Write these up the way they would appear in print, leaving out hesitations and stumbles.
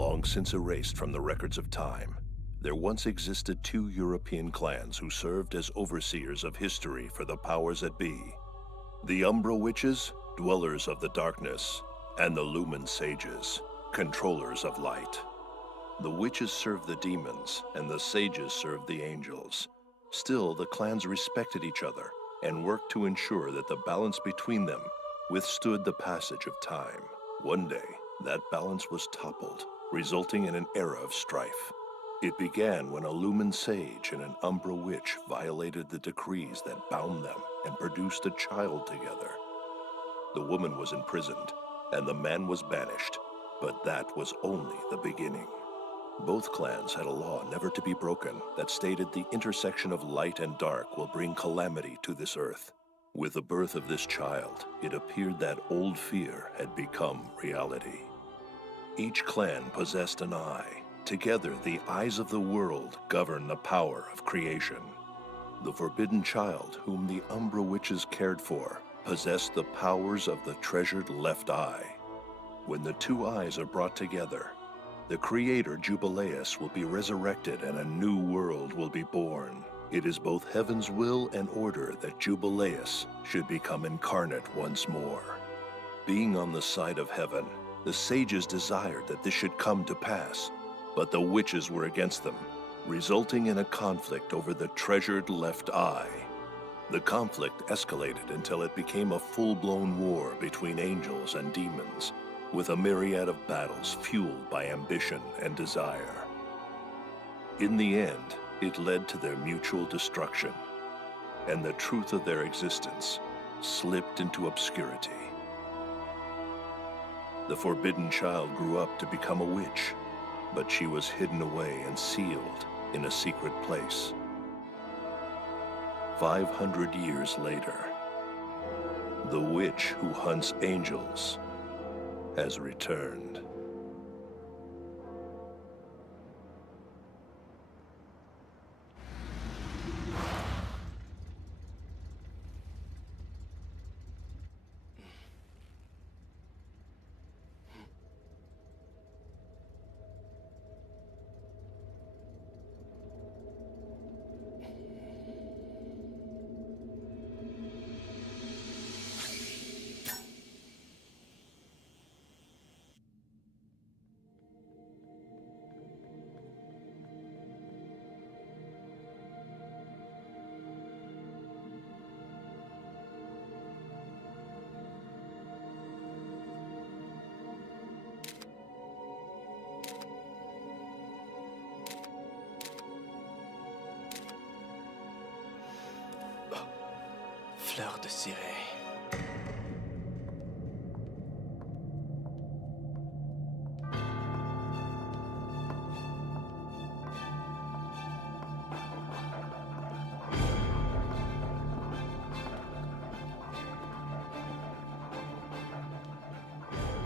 long since erased from the records of time, there once existed two European clans who served as overseers of history for the powers that be. The Umbra Witches, dwellers of the darkness, and the Lumen Sages, controllers of light. The witches served the demons, and the sages served the angels. Still, the clans respected each other and worked to ensure that the balance between them withstood the passage of time. One day, that balance was toppled, resulting in an era of strife. It began when a Lumen Sage and an Umbra Witch violated the decrees that bound them and produced a child together. The woman was imprisoned, and the man was banished, but that was only the beginning. Both clans had a law never to be broken that stated the intersection of light and dark will bring calamity to this earth. With the birth of this child, it appeared that old fear had become reality. Each clan possessed an eye. Together, the eyes of the world govern the power of creation. The forbidden child, whom the Umbra Witches cared for, possessed the powers of the treasured left eye. When the two eyes are brought together, the creator Jubileus will be resurrected and a new world will be born. It is both heaven's will and order that Jubileus should become incarnate once more. Being on the side of heaven, the sages desired that this should come to pass, but the witches were against them, resulting in a conflict over the treasured left eye. The conflict escalated until it became a full-blown war between angels and demons, with a myriad of battles fueled by ambition and desire. In the end, it led to their mutual destruction, and the truth of their existence slipped into obscurity. The forbidden child grew up to become a witch, but she was hidden away and sealed in a secret place. 500 years later, the witch who hunts angels has returned. Fleur de ciré.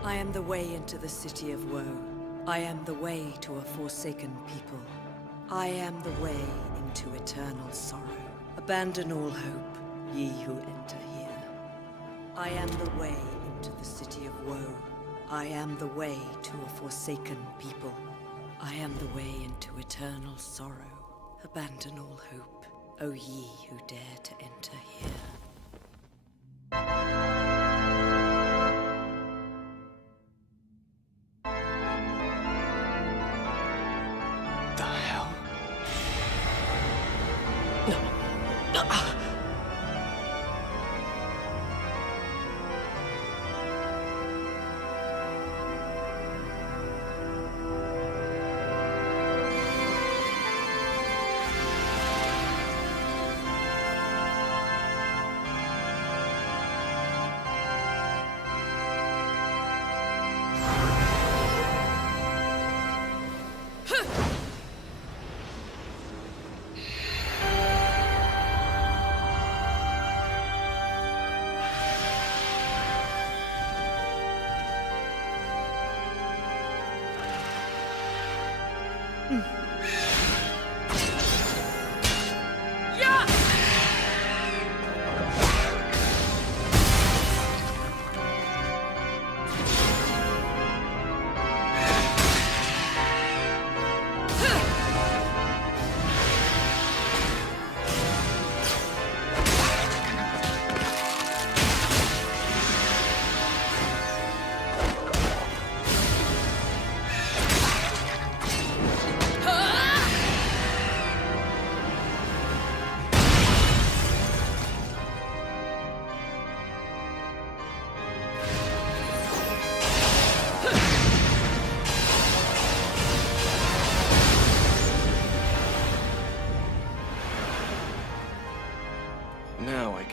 I am the way into the city of woe. I am the way to a forsaken people. I am the way into eternal sorrow. Abandon all hope, ye who enter here. I am the way into the city of woe. I am the way to a forsaken people. I am the way into eternal sorrow. Abandon all hope, O ye who dare to enter here.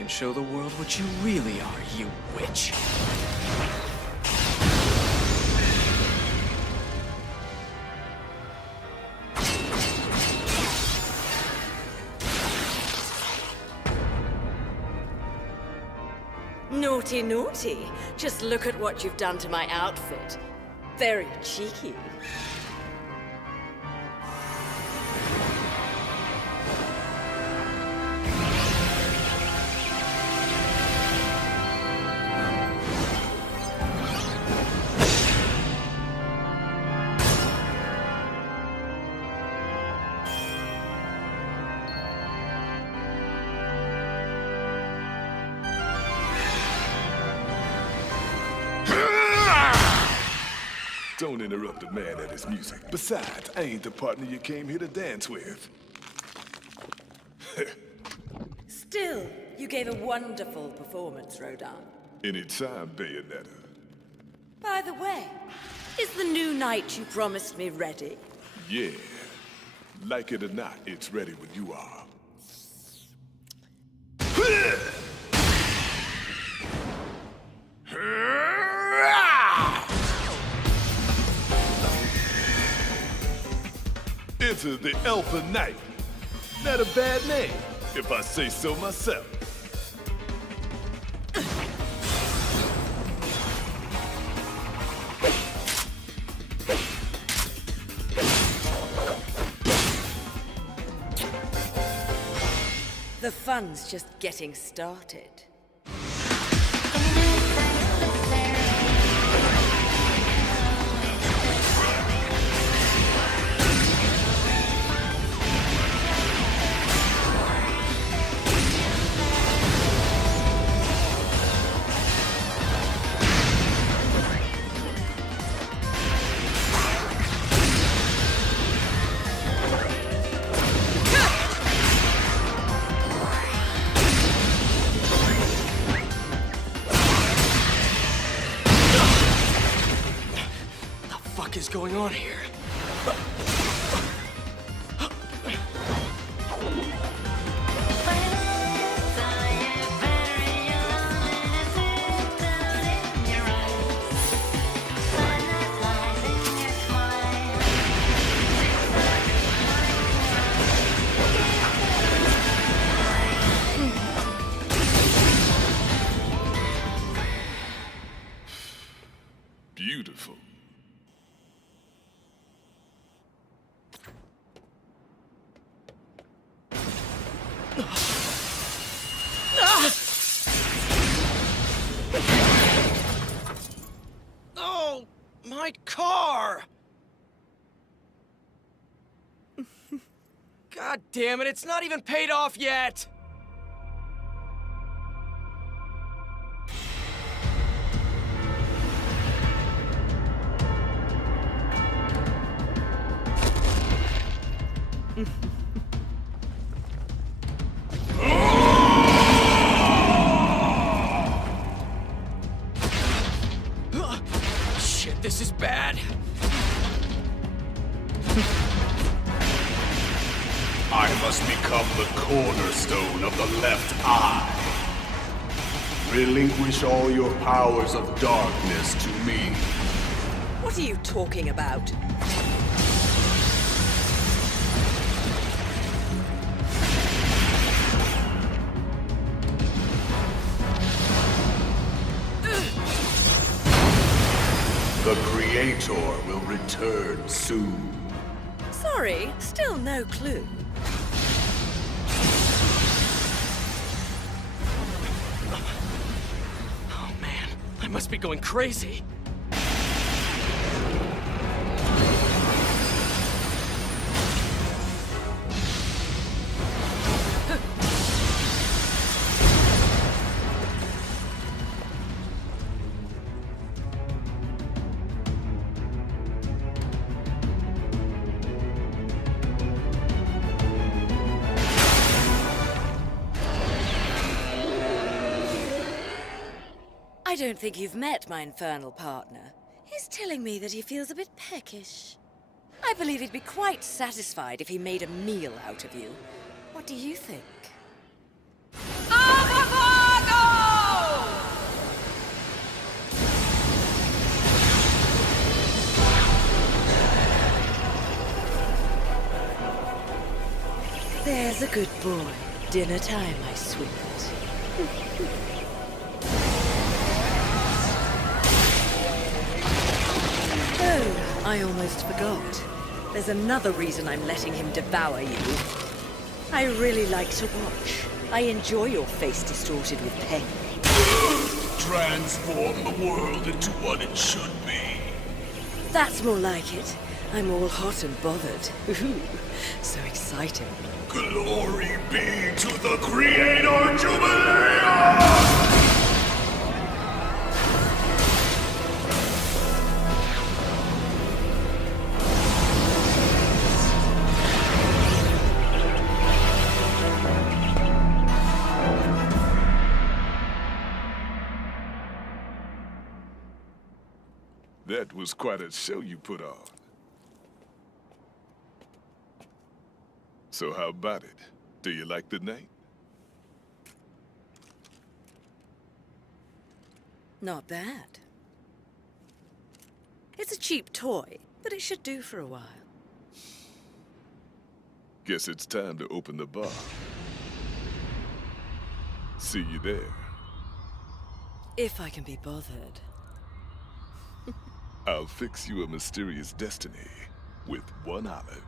and show the world what you really are, you witch. Naughty, naughty. Just look at what you've done to my outfit. Very cheeky. Don't interrupt a man at his music. Besides, I ain't the partner you came here to dance with. Still, you gave a wonderful performance, Rodin. Anytime, Bayonetta. By the way, is the new knight you promised me ready? Yeah. Like it or not, it's ready when you are. Enter the Alpha Knight. Not a bad name, if I say so myself. The fun's just getting started. What is going on here? Beautiful. Oh, my car! God damn it, it's not even paid off yet! Shit, this is bad. I must become the cornerstone of the left eye. Relinquish all your powers of darkness to me. What are you talking about? The Creator will return soon. Sorry, still no clue. Oh man, I must be going crazy. I don't think you've met my infernal partner. He's telling me that he feels a bit peckish. I believe he'd be quite satisfied if he made a meal out of you. What do you think? There's a good boy. Dinner time, my sweet. Oh, I almost forgot. There's another reason I'm letting him devour you. I really like to watch. I enjoy your face distorted with pain. Transform the world into what it should be. That's more like it. I'm all hot and bothered. Ooh, so exciting. Glory be to the Creator Jubilee! That was quite a show you put on. So how about it? Do you like the night? Not bad. It's a cheap toy, but it should do for a while. Guess it's time to open the bar. See you there. If I can be bothered. I'll fix you a mysterious destiny with one olive.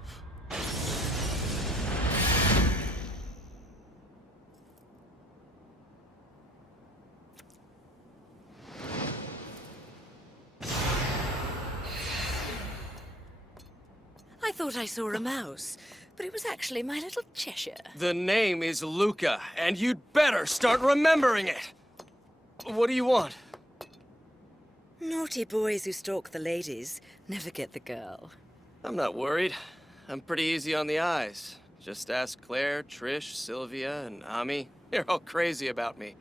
I thought I saw a mouse, but it was actually my little Cheshire. The name is Luca, and you'd better start remembering it. What do you want? Naughty boys who stalk the ladies never get the girl. I'm not worried. I'm pretty easy on the eyes. Just ask Claire, Trish, Sylvia, and Ami. They're all crazy about me.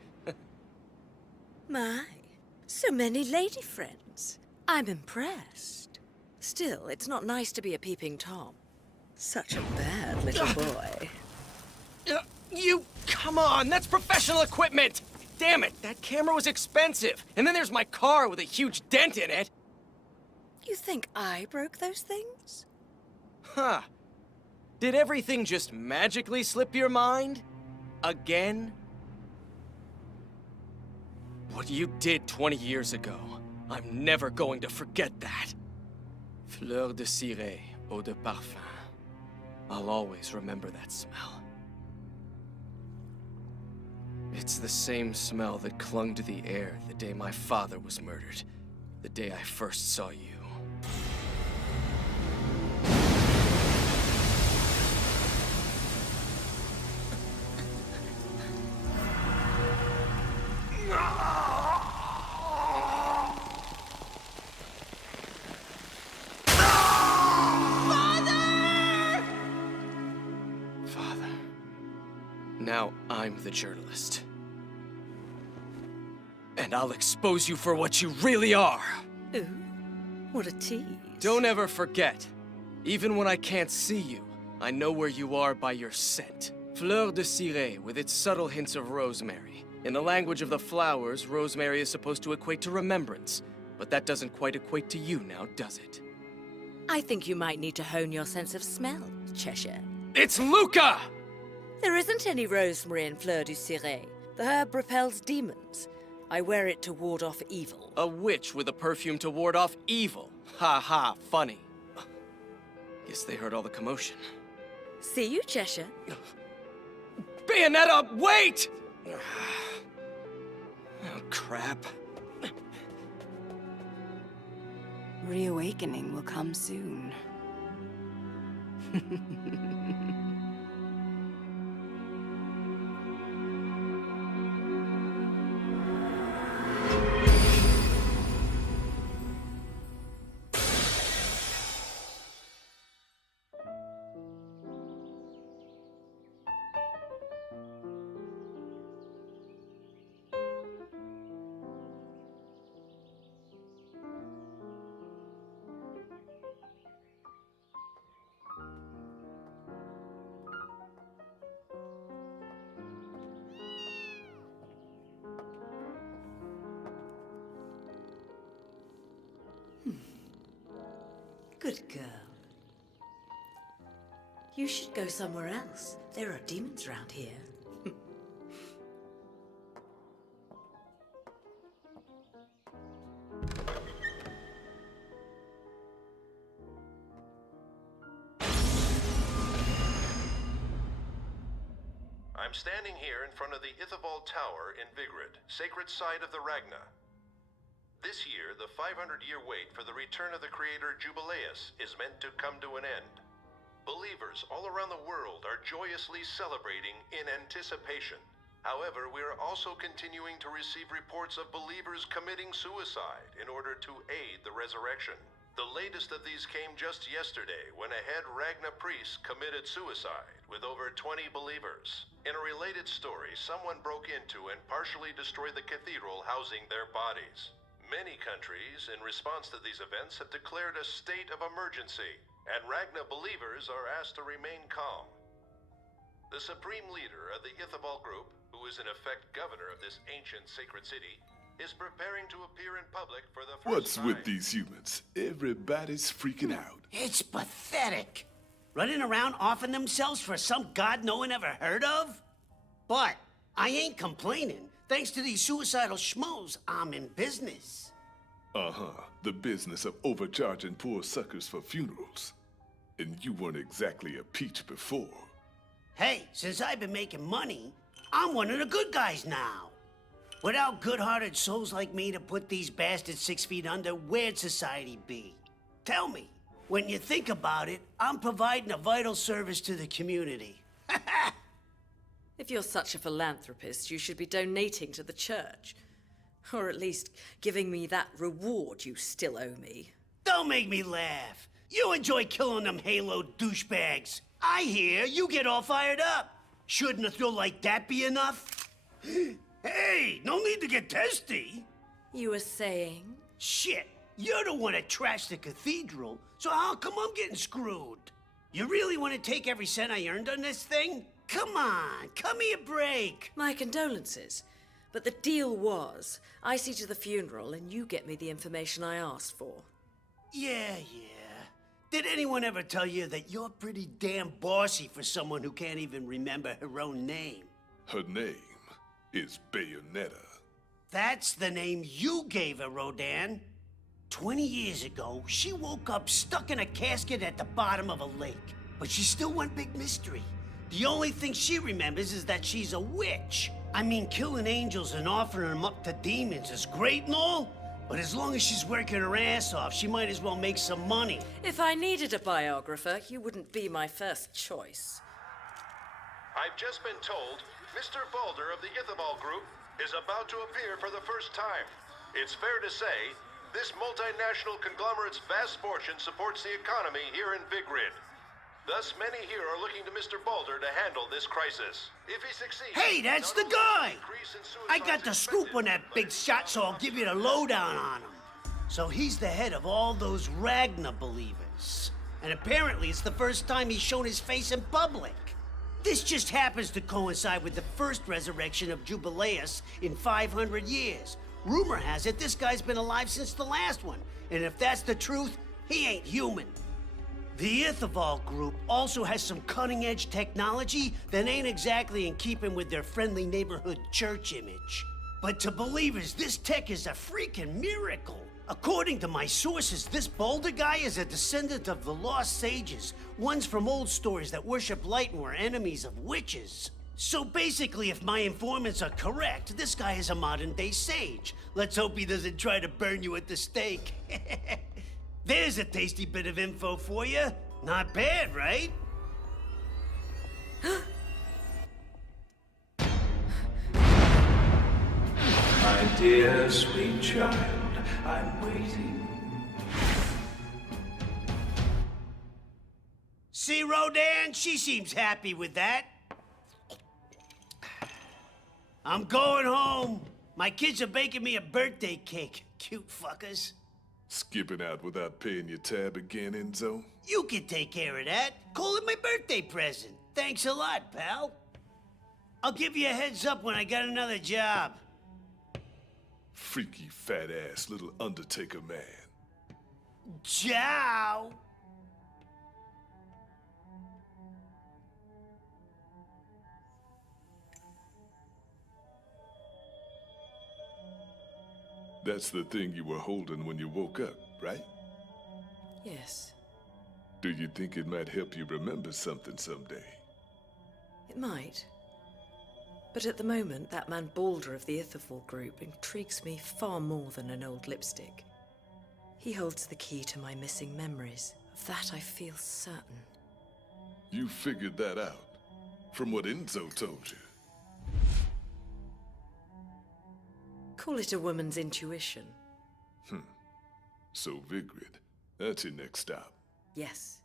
My, so many lady friends. I'm impressed. Still, it's not nice to be a peeping Tom. Such a bad little boy. Come on, that's professional equipment! Damn it, that camera was expensive. And then there's my car with a huge dent in it. You think I broke those things? Huh. Did everything just magically slip your mind? Again? What you did 20 years ago, I'm never going to forget that. Fleur de ciré, eau de parfum. I'll always remember that smell. It's the same smell that clung to the air the day my father was murdered. The day I first saw you. Father! Now I'm the journalist. And I'll expose you for what you really are! Ooh, what a tease. Don't ever forget. Even when I can't see you, I know where you are by your scent. Fleur de ciré, with its subtle hints of rosemary. In the language of the flowers, rosemary is supposed to equate to remembrance. But that doesn't quite equate to you now, does it? I think you might need to hone your sense of smell, Cheshire. It's Luca! There isn't any rosemary in Fleur du Ciré. The herb repels demons. I wear it to ward off evil. A witch with a perfume to ward off evil. Ha ha, funny. Guess they heard all the commotion. See you, Cheshire. Bayonetta, wait! Oh, crap. Reawakening will come soon. Good girl. You should go somewhere else. There are demons around here. I'm standing here in front of the Ithavold Tower in Vigrid, sacred site of the Ragna. This year, the 500-year wait for the return of the creator Jubileus is meant to come to an end. Believers all around the world are joyously celebrating in anticipation. However, we are also continuing to receive reports of believers committing suicide in order to aid the resurrection. The latest of these came just yesterday when a head Ragna priest committed suicide with over 20 believers. In a related story, someone broke into and partially destroyed the cathedral housing their bodies. Many countries, in response to these events, have declared a state of emergency, and Ragna believers are asked to remain calm. The supreme leader of the Ithavold group, who is in effect governor of this ancient sacred city, is preparing to appear in public for the first What's time. with these humans? Everybody's freaking out. It's pathetic. Running around offering themselves for some god no one ever heard of? But I ain't complaining. Thanks to these suicidal schmoes, I'm in business. Uh-huh. The business of overcharging poor suckers for funerals. And you weren't exactly a peach before. Hey, since I've been making money, I'm one of the good guys now. Without good-hearted souls like me to put these bastards 6 feet under, where'd society be? Tell me, when you think about it, I'm providing a vital service to the community. If you're such a philanthropist, you should be donating to the church. Or at least giving me that reward you still owe me. Don't make me laugh. You enjoy killing them Halo douchebags. I hear you get all fired up. Shouldn't a thrill like that be enough? Hey, no need to get testy. You were saying? Shit, you're the one that trashed the cathedral, so how come I'm getting screwed? You really want to take every cent I earned on this thing? Come on, cut me a break. My condolences. But the deal was, I see to the funeral and you get me the information I asked for. Yeah. Did anyone ever tell you that you're pretty damn bossy for someone who can't even remember her own name? Her name is Bayonetta. That's the name you gave her, Rodan. 20 years ago, she woke up stuck in a casket at the bottom of a lake. But she's still one big mystery. The only thing she remembers is that she's a witch. I mean, killing angels and offering them up to demons is great and all, but as long as she's working her ass off, she might as well make some money. If I needed a biographer, you wouldn't be my first choice. I've just been told Mr. Balder of the Ithavold group is about to appear for the first time. It's fair to say, this multinational conglomerate's vast fortune supports the economy here in Vigrid. Thus, many here are looking to Mr. Balder to handle this crisis. If he succeeds... Hey, that's the guy! I got the scoop on that big shot, so I'll give you the lowdown on him. So he's the head of all those Ragna believers. And apparently it's the first time he's shown his face in public. This just happens to coincide with the first resurrection of Jubileus in 500 years. Rumor has it this guy's been alive since the last one. And if that's the truth, he ain't human. The Ithavold group also has some cutting-edge technology that ain't exactly in keeping with their friendly neighborhood church image. But to believers, this tech is a freaking miracle. According to my sources, this Boulder guy is a descendant of the lost sages, ones from old stories that worship light and were enemies of witches. So basically, if my informants are correct, this guy is a modern-day sage. Let's hope he doesn't try to burn you at the stake. There's a tasty bit of info for you. Not bad, right? My dear sweet child, I'm waiting. See, Rodan? She seems happy with that. I'm going home. My kids are baking me a birthday cake. Cute fuckers. Skipping out without paying your tab again, Enzo? You can take care of that. Call it my birthday present. Thanks a lot, pal. I'll give you a heads up when I got another job. Freaky fat-ass little Undertaker man. Ciao. That's the thing you were holding when you woke up, right? Yes, Do you think it might help you remember something someday? it might. But at the moment, that man Balder of the Itherfall group intrigues me far more than an old lipstick. He holds the key to my missing memories. Of that I feel certain. You figured that out from what Enzo told you. Call it a woman's intuition. So Vigrid, that's your next stop. Yes.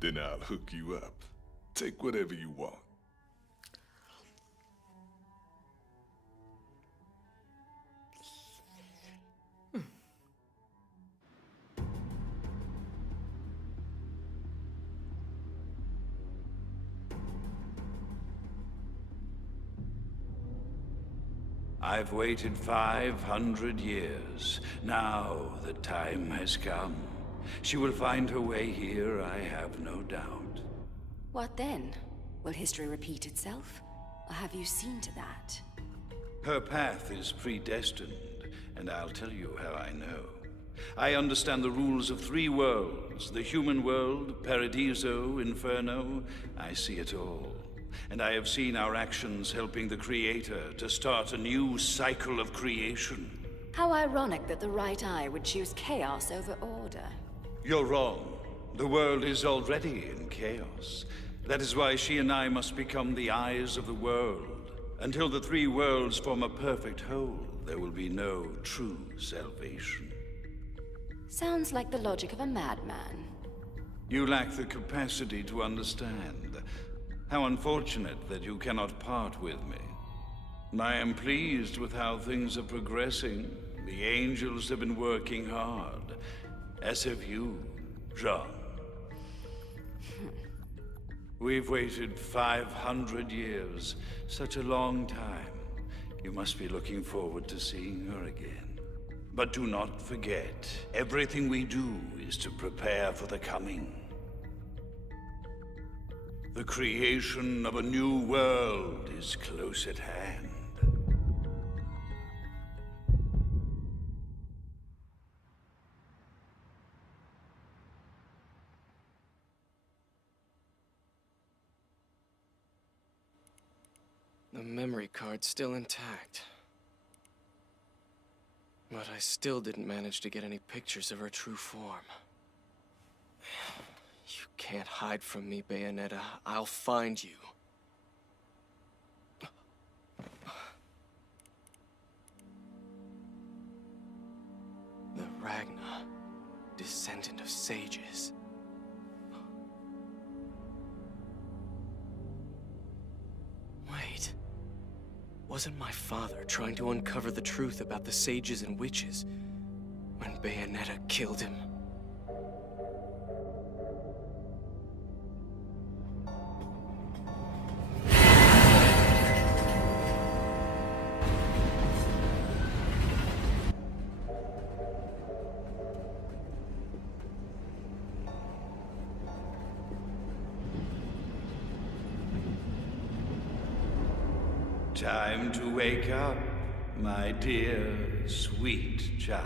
Then I'll hook you up. Take whatever you want. I've waited 500 years. Now the time has come. She will find her way here, I have no doubt. What then? Will history repeat itself? Or have you seen to that? Her path is predestined, and I'll tell you how I know. I understand the rules of 3 worlds, the human world, Paradiso, Inferno. I see it all. And I have seen our actions helping the Creator to start a new cycle of creation. How ironic that the right eye would choose chaos over order. You're wrong. The world is already in chaos. That is why she and I must become the eyes of the world. Until the 3 worlds form a perfect whole, there will be no true salvation. Sounds like the logic of a madman. You lack the capacity to understand. How unfortunate that you cannot part with me. I am pleased with how things are progressing. The angels have been working hard. As have you, Jean. We've waited 500 years. Such a long time. You must be looking forward to seeing her again. But do not forget, everything we do is to prepare for the coming. The creation of a new world is close at hand. The memory card's still intact. But I still didn't manage to get any pictures of her true form. You can't hide from me, Bayonetta. I'll find you. The Ragna, descendant of sages. Wait. Wasn't my father trying to uncover the truth about the sages and witches when Bayonetta killed him? Time to wake up, my dear, sweet child.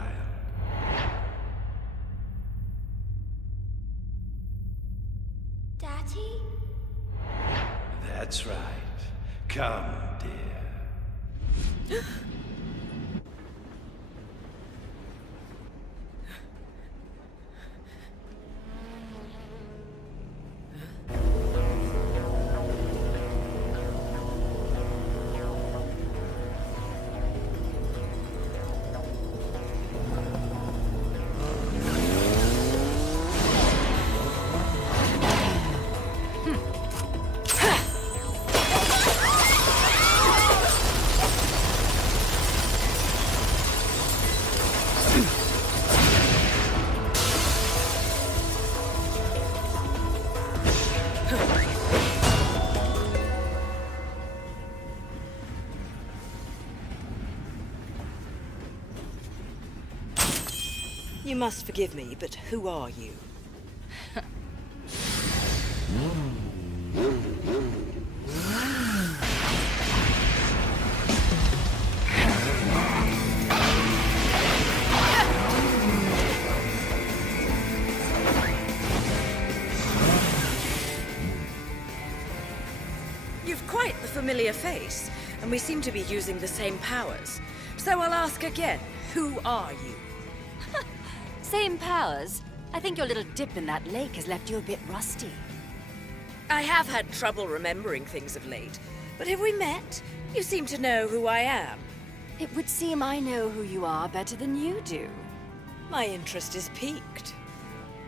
Daddy? That's right. Come, dear. You must forgive me, but who are you? familiar face, and we seem to be using the same powers. So I'll ask again, who are you? Same powers. I think your little dip in that lake has left you a bit rusty. I have had trouble remembering things of late, but have we met? You seem to know who I am. It would seem I know who you are better than you do. My interest is piqued.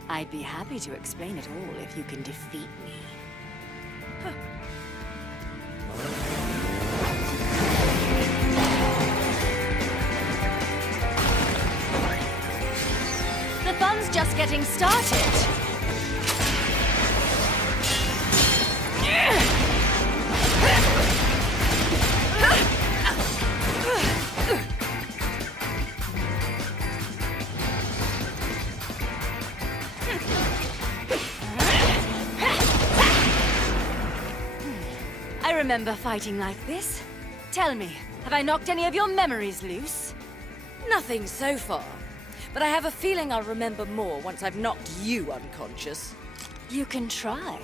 I'd be happy to explain it all if you can defeat me. The fun's just getting started. I remember fighting like this. Tell me, have I knocked any of your memories loose? Nothing so far, but I have a feeling I'll remember more once I've knocked you unconscious. You can try.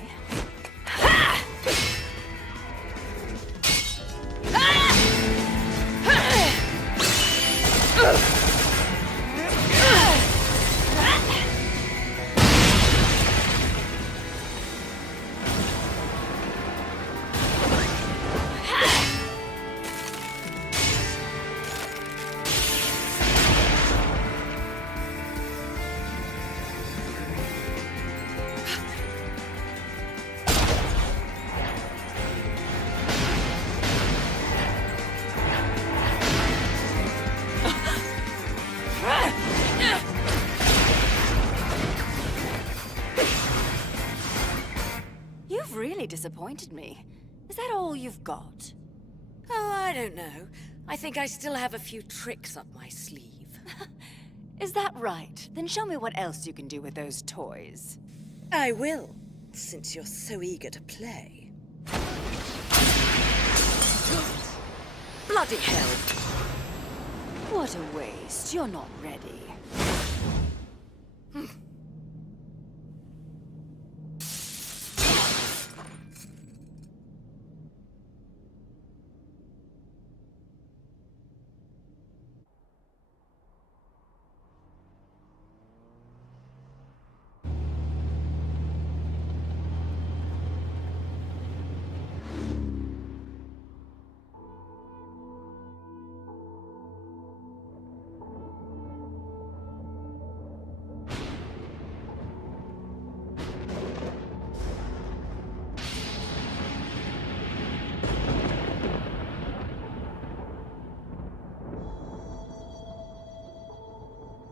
You've really disappointed me. Is that all you've got? Oh, I don't know. I think I still have a few tricks up my sleeve. Is that right? Then show me what else you can do with those toys. I will, since you're so eager to play. Bloody hell! What a waste. You're not ready.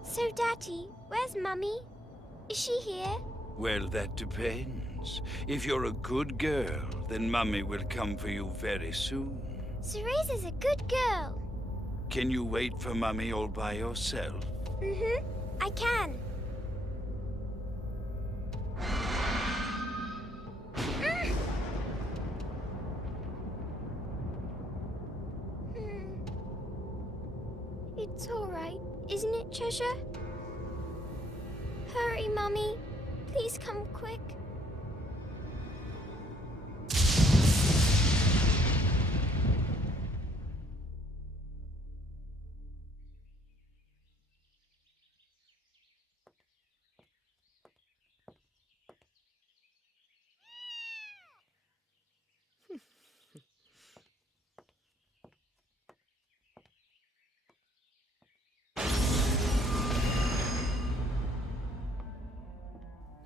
So, Daddy, where's Mummy? Is she here? Well, that depends. If you're a good girl, then Mummy will come for you very soon. Cereza's a good girl. Can you wait for Mummy all by yourself? Mm-hmm. I can. It's all right, isn't it, Treasure? Hurry, Mummy. Please come quick.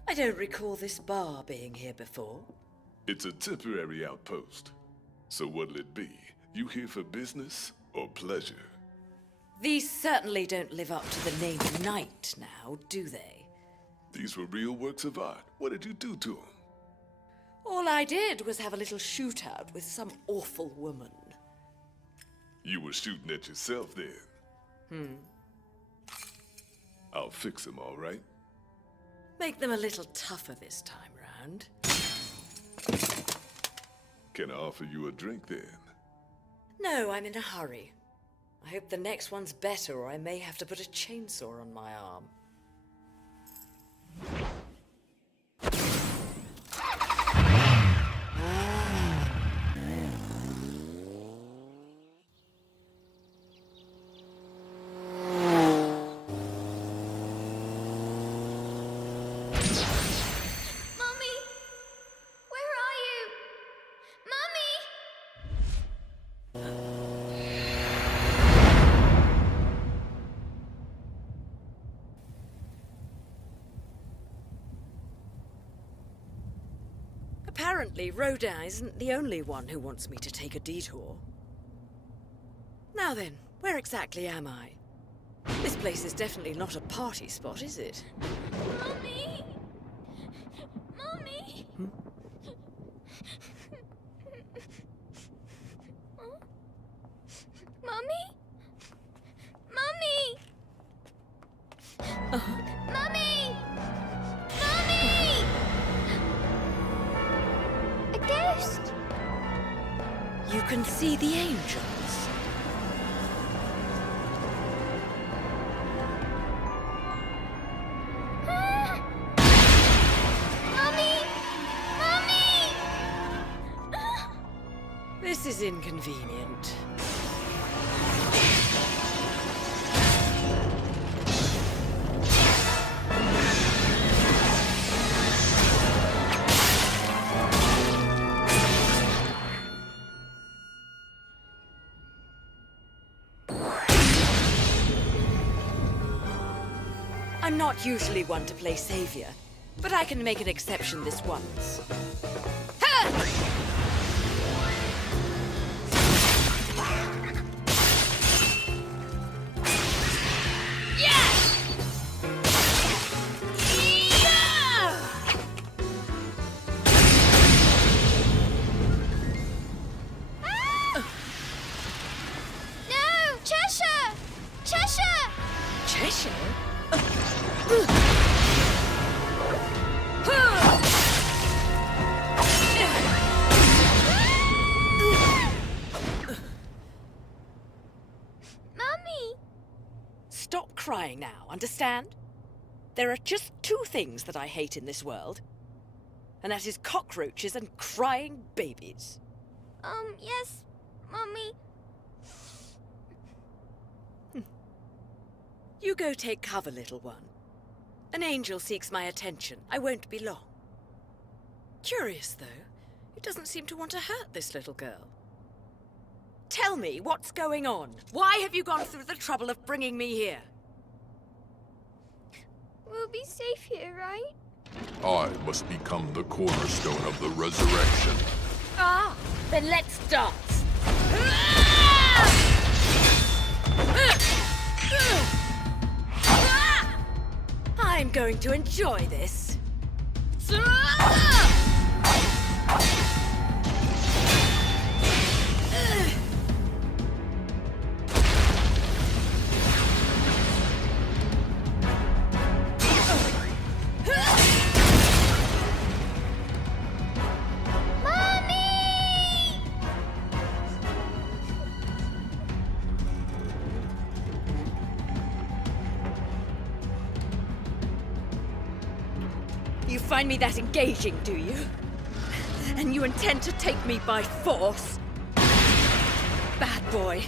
I don't recall this bar being here before. It's a temporary outpost. So what'll it be? You here for business or pleasure? These certainly don't live up to the name Knight now, do they? These were real works of art. What did you do to them? All I did was have a little shootout with some awful woman. You were shooting at yourself then. I'll fix them, all right? Make them a little tougher this time round. Can I offer you a drink then? No, I'm in a hurry. I hope the next one's better, or I may have to put a chainsaw on my arm. Apparently, Rodin isn't the only one who wants me to take a detour. Now then, where exactly am I? This place is definitely not a party spot, is it? Mommy! Mommy! Hmm? Mommy? Mommy! Mommy! Mommy! A ghost! You can see the angels. Ah! Mommy! Mommy! This is inconvenient. I'm not usually one to play savior, but I can make an exception this once. Ha! Yeah! Yeah! Ah! No! Cheshire! Cheshire! Cheshire? Mummy! Stop crying now, understand? There are just two things that I hate in this world, and that is cockroaches and crying babies. Yes, Mummy. You go take cover, little one. An angel seeks my attention. I won't be long. Curious, though. It doesn't seem to want to hurt this little girl. Tell me, what's going on? Why have you gone through the trouble of bringing me here? We'll be safe here, right? I must become the cornerstone of the resurrection. Ah, then let's dance. I'm going to enjoy this. You find me that engaging, do you? And you intend to take me by force? Bad boy.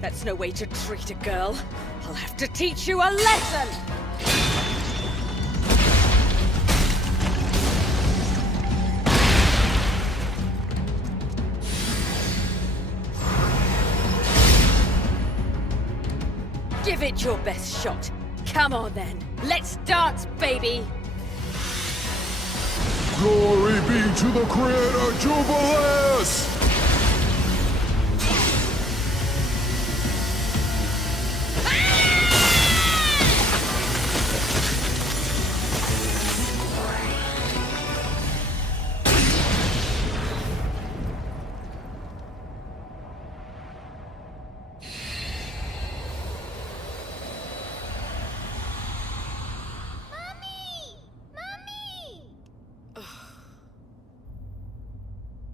That's no way to treat a girl. I'll have to teach you a lesson! Give it your best shot. Come on then. Let's dance, baby! Glory be to the Creator, Jubileus!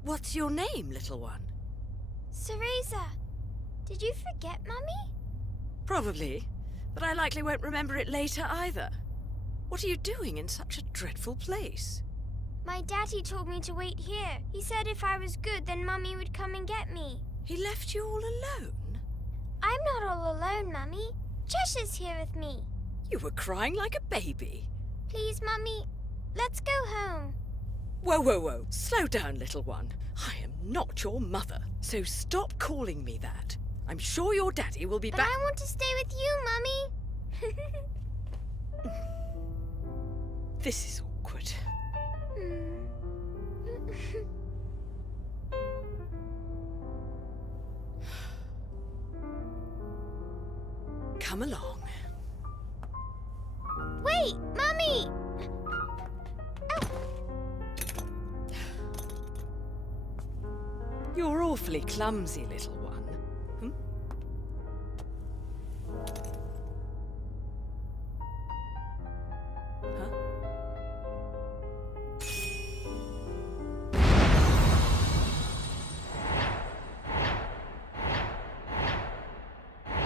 What's your name, little one? Cereza, did you forget, Mummy? Probably, but I likely won't remember it later either. What are you doing in such a dreadful place? My daddy told me to wait here. He said if I was good, then Mummy would come and get me. He left you all alone? I'm not all alone, Mummy. Cheshire's here with me. You were crying like a baby. Please, Mummy, let's go home. Whoa, whoa, whoa. Slow down, little one. I am not your mother, so stop calling me that. I'm sure your daddy will be But back. I want to stay with you, Mummy. This is awkward. Come along. Wait, Mummy! You're awfully clumsy, little one. Hmm? Huh?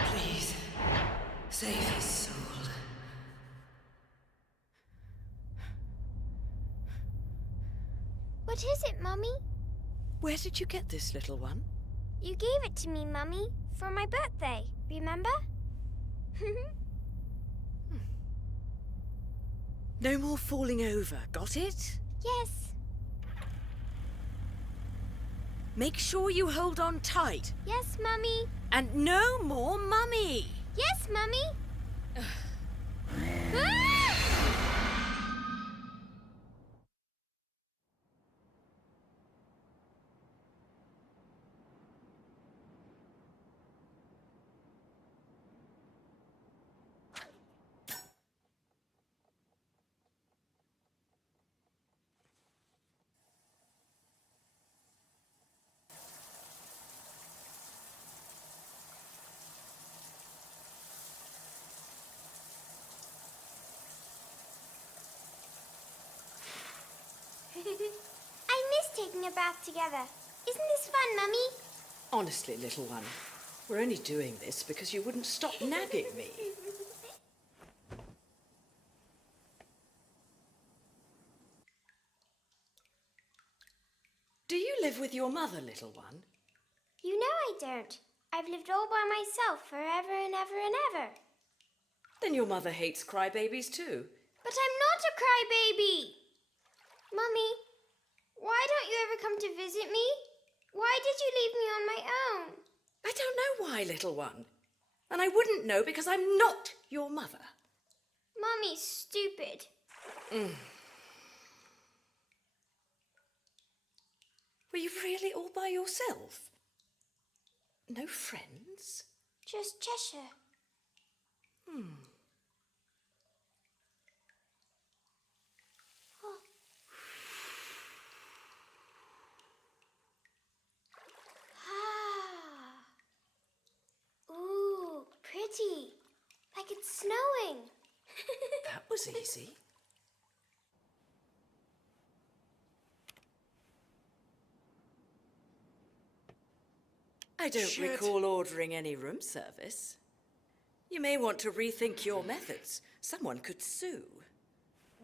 Please, save his soul. What is it, Mummy? Where did you get this, little one? You gave it to me, Mummy, for my birthday, remember? No more falling over, got it? Yes. Make sure you hold on tight. Yes, Mummy. And no more Mummy! Yes, Mummy. Ah! I miss taking a bath together. Isn't this fun, Mummy? Honestly, little one, we're only doing this because you wouldn't stop nagging me. Do you live with your mother, little one? You know I don't. I've lived all by myself forever and ever and ever. Then your mother hates crybabies too. But I'm not a crybaby! Mummy, why don't you ever come to visit me? Why did you leave me on my own? I don't know why, little one. And I wouldn't know because I'm not your mother. Mummy's stupid. Were you really all by yourself? No friends? Just Cheshire. Ooh, pretty. Like it's snowing. That was easy. I don't recall ordering any room service. You may want to rethink your methods. Someone could sue.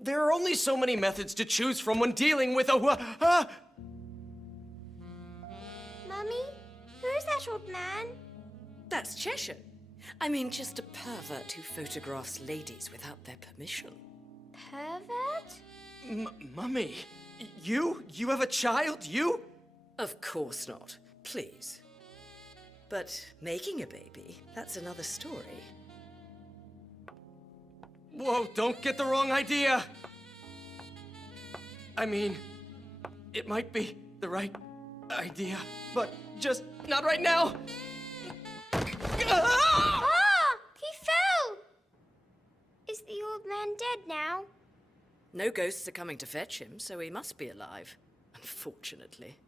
There are only so many methods to choose from when dealing with a Mummy, who's that old man? That's Cheshire. I mean, just a pervert who photographs ladies without their permission. Pervert? Mummy, you have a child? You? Of course not. Please. But making a baby, that's another story. Whoa, don't get the wrong idea. I mean, it might be the right idea, but just not right now. Ah! He fell! Is the old man dead now? No ghosts are coming to fetch him, so he must be alive. Unfortunately.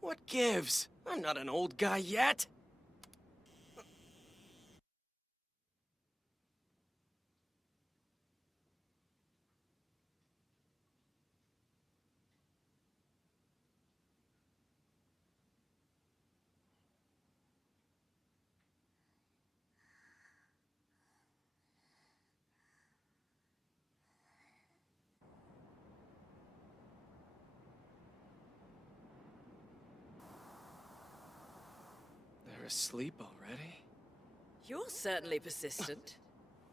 What gives? I'm not an old guy yet. They're asleep already? You're certainly persistent.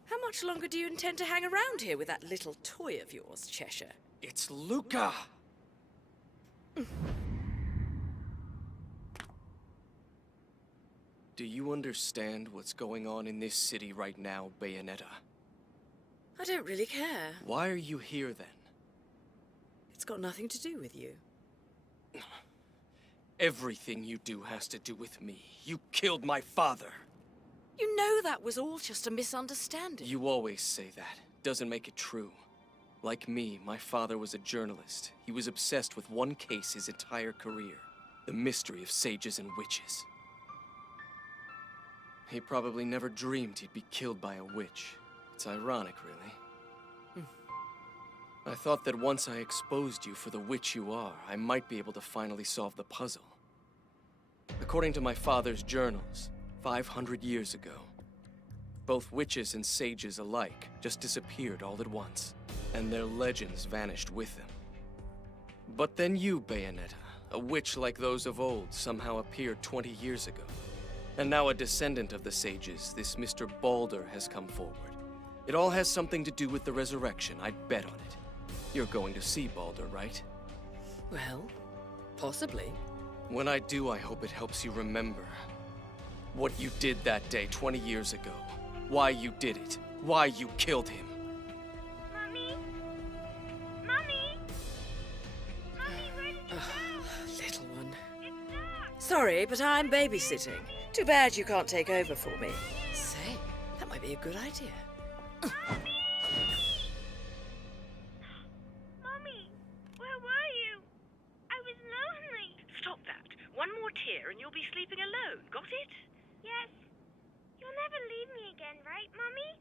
How much longer do you intend to hang around here with that little toy of yours, Cheshire? It's Luca! Do you understand what's going on in this city right now, Bayonetta? I don't really care. Why are you here then? It's got nothing to do with you. Everything you do has to do with me. You killed my father. You know that was all just a misunderstanding. You always say that. Doesn't make it true. Like me, my father was a journalist. He was obsessed with one case his entire career. The mystery of sages and witches. He probably never dreamed he'd be killed by a witch. It's ironic, really. I thought that once I exposed you for the witch you are, I might be able to finally solve the puzzle. According to my father's journals, 500 years ago, both witches and sages alike just disappeared all at once, and their legends vanished with them. But then you, Bayonetta, a witch like those of old, somehow appeared 20 years ago. And now a descendant of the sages, this Mr. Balder, has come forward. It all has something to do with the resurrection, I'd bet on it. You're going to see Balder, right? Well, possibly. When I do, I hope it helps you remember what you did that day 20 years ago. Why you did it. Why you killed him. Mommy? Mommy? Mommy, where did you go? Little one. It's dark. Sorry, but I'm babysitting. Too bad you can't take over for me. Say, that might be a good idea. Mommy, where were you? I was lonely. Stop that. One more tear and you'll be sleeping alone. Got it? Yes. You'll never leave me again, right, Mommy?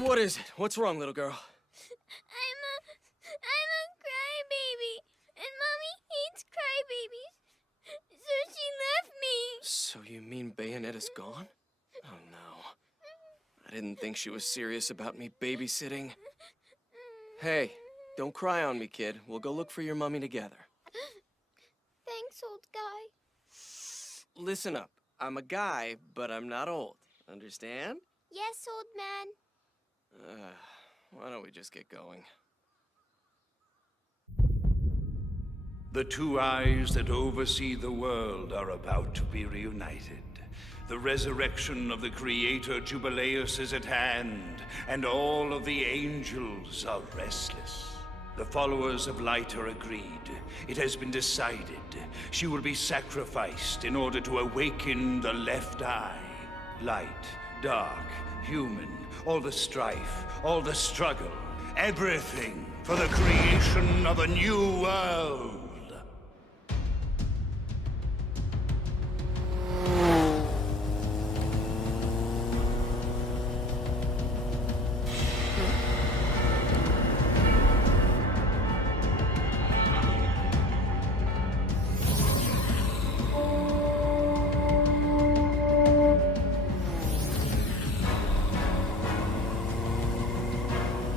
What is it? What's wrong, little girl? I'm a crybaby, and Mommy hates crybabies, so she left me. So you mean Bayonetta's gone? Oh no. I didn't think she was serious about me babysitting. Hey, don't cry on me, kid. We'll go look for your mummy together. Thanks, old guy. Listen up. I'm a guy, but I'm not old. Understand? Yes, old man. Why don't we just get going? The two eyes that oversee the world are about to be reunited. The resurrection of the Creator Jubileus is at hand, and all of the angels are restless. The followers of light are agreed. It has been decided. She will be sacrificed in order to awaken the left eye. Light, dark, human, all the strife, all the struggle, everything for the creation of a new world.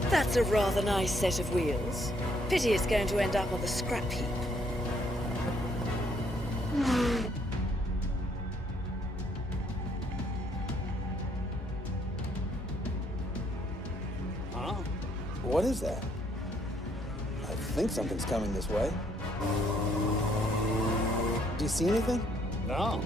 That's a rather nice set of wheels. Pity it's going to end up on the scrap heap. Huh? What is that? I think something's coming this way. Do you see anything? No.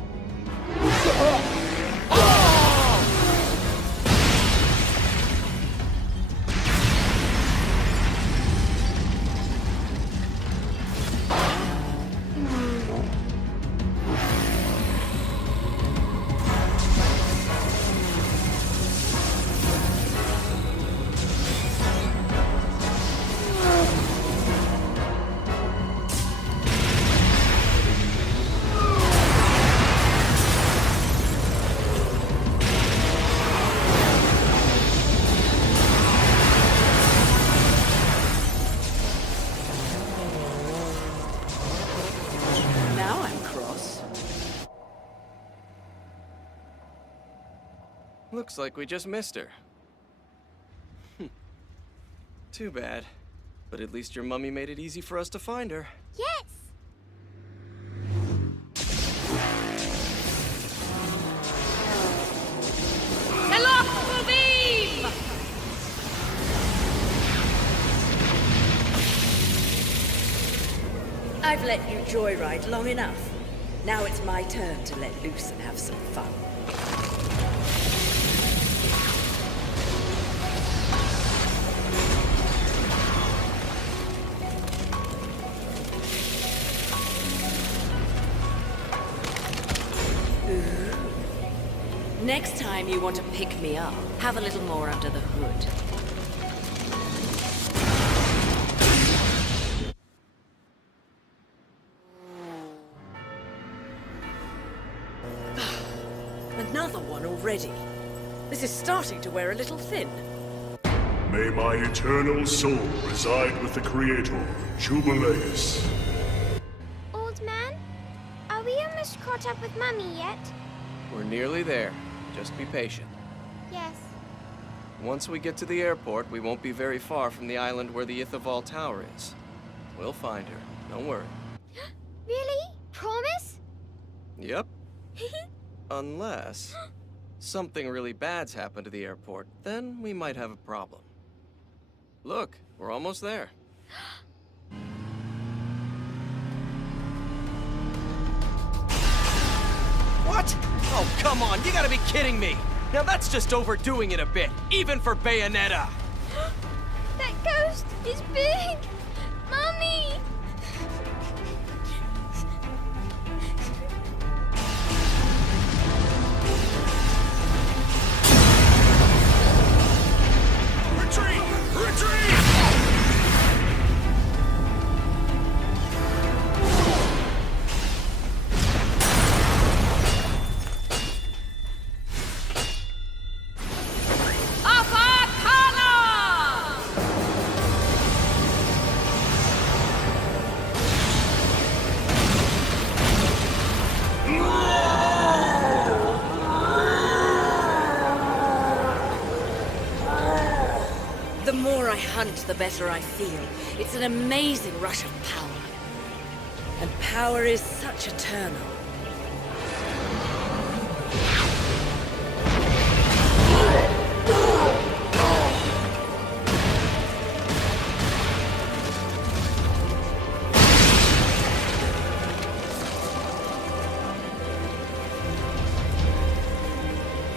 Now I'm cross. Looks like we just missed her. Too bad. But at least your mummy made it easy for us to find her. Yes! I've let you joyride long enough. Now it's my turn to let loose and have some fun. Ooh. Next time you want to pick me up, have a little more under the hood. Another one already. This is starting to wear a little thin. May my eternal soul reside with the Creator, Jubileus. Old man, are we almost caught up with Mummy yet? We're nearly there. Just be patient. Yes. Once we get to the airport, we won't be very far from the island where the Ithaval Tower is. We'll find her. Don't worry. Really? Promise? Yep. Unless something really bad's happened to the airport, then we might have a problem. Look, we're almost there. What? Oh, come on, you gotta be kidding me! Now that's just overdoing it a bit, even for Bayonetta! That ghost is big! Mummy! Retreat! Retreat! The more I hunt, the better I feel. It's an amazing rush of power. And power is such eternal.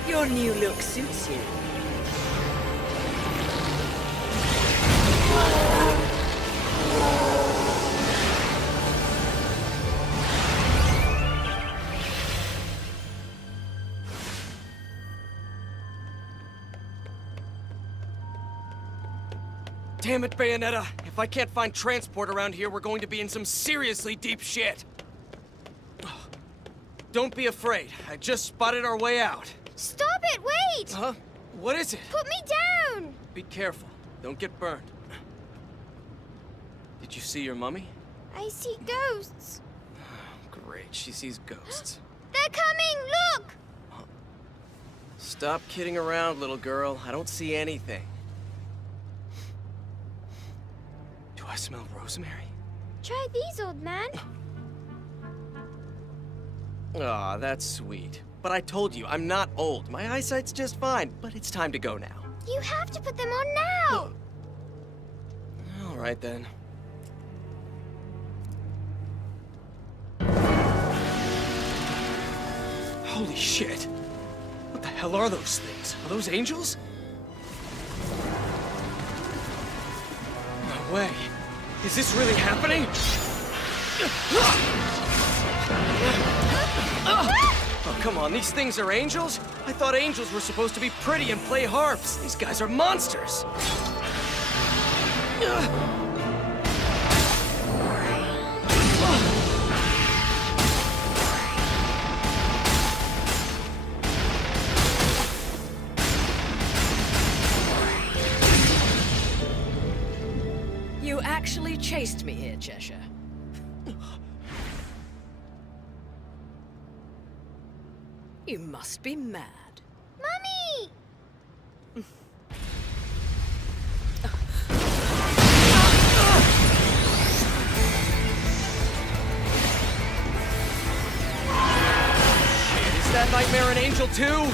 Your new look suits you. Damn it, Bayonetta! If I can't find transport around here, we're going to be in some seriously deep shit! Don't be afraid. I just spotted our way out. Stop it! Wait! Huh? What is it? Put me down! Be careful. Don't get burned. Did you see your mummy? I see ghosts. Great, she sees ghosts. They're coming! Look! Stop kidding around, little girl. I don't see anything. Do I smell rosemary? Try these, old man. Aw, that's sweet. But I told you, I'm not old. My eyesight's just fine, but it's time to go now. You have to put them on now! All right, then. Holy shit! What the hell are those things? Are those angels? No way. Is this really happening? Oh, come on, these things are angels? I thought angels were supposed to be pretty and play harps. These guys are monsters. You actually chased me here, Cheshire. You must be mad. Mummy! Is that nightmare an angel too?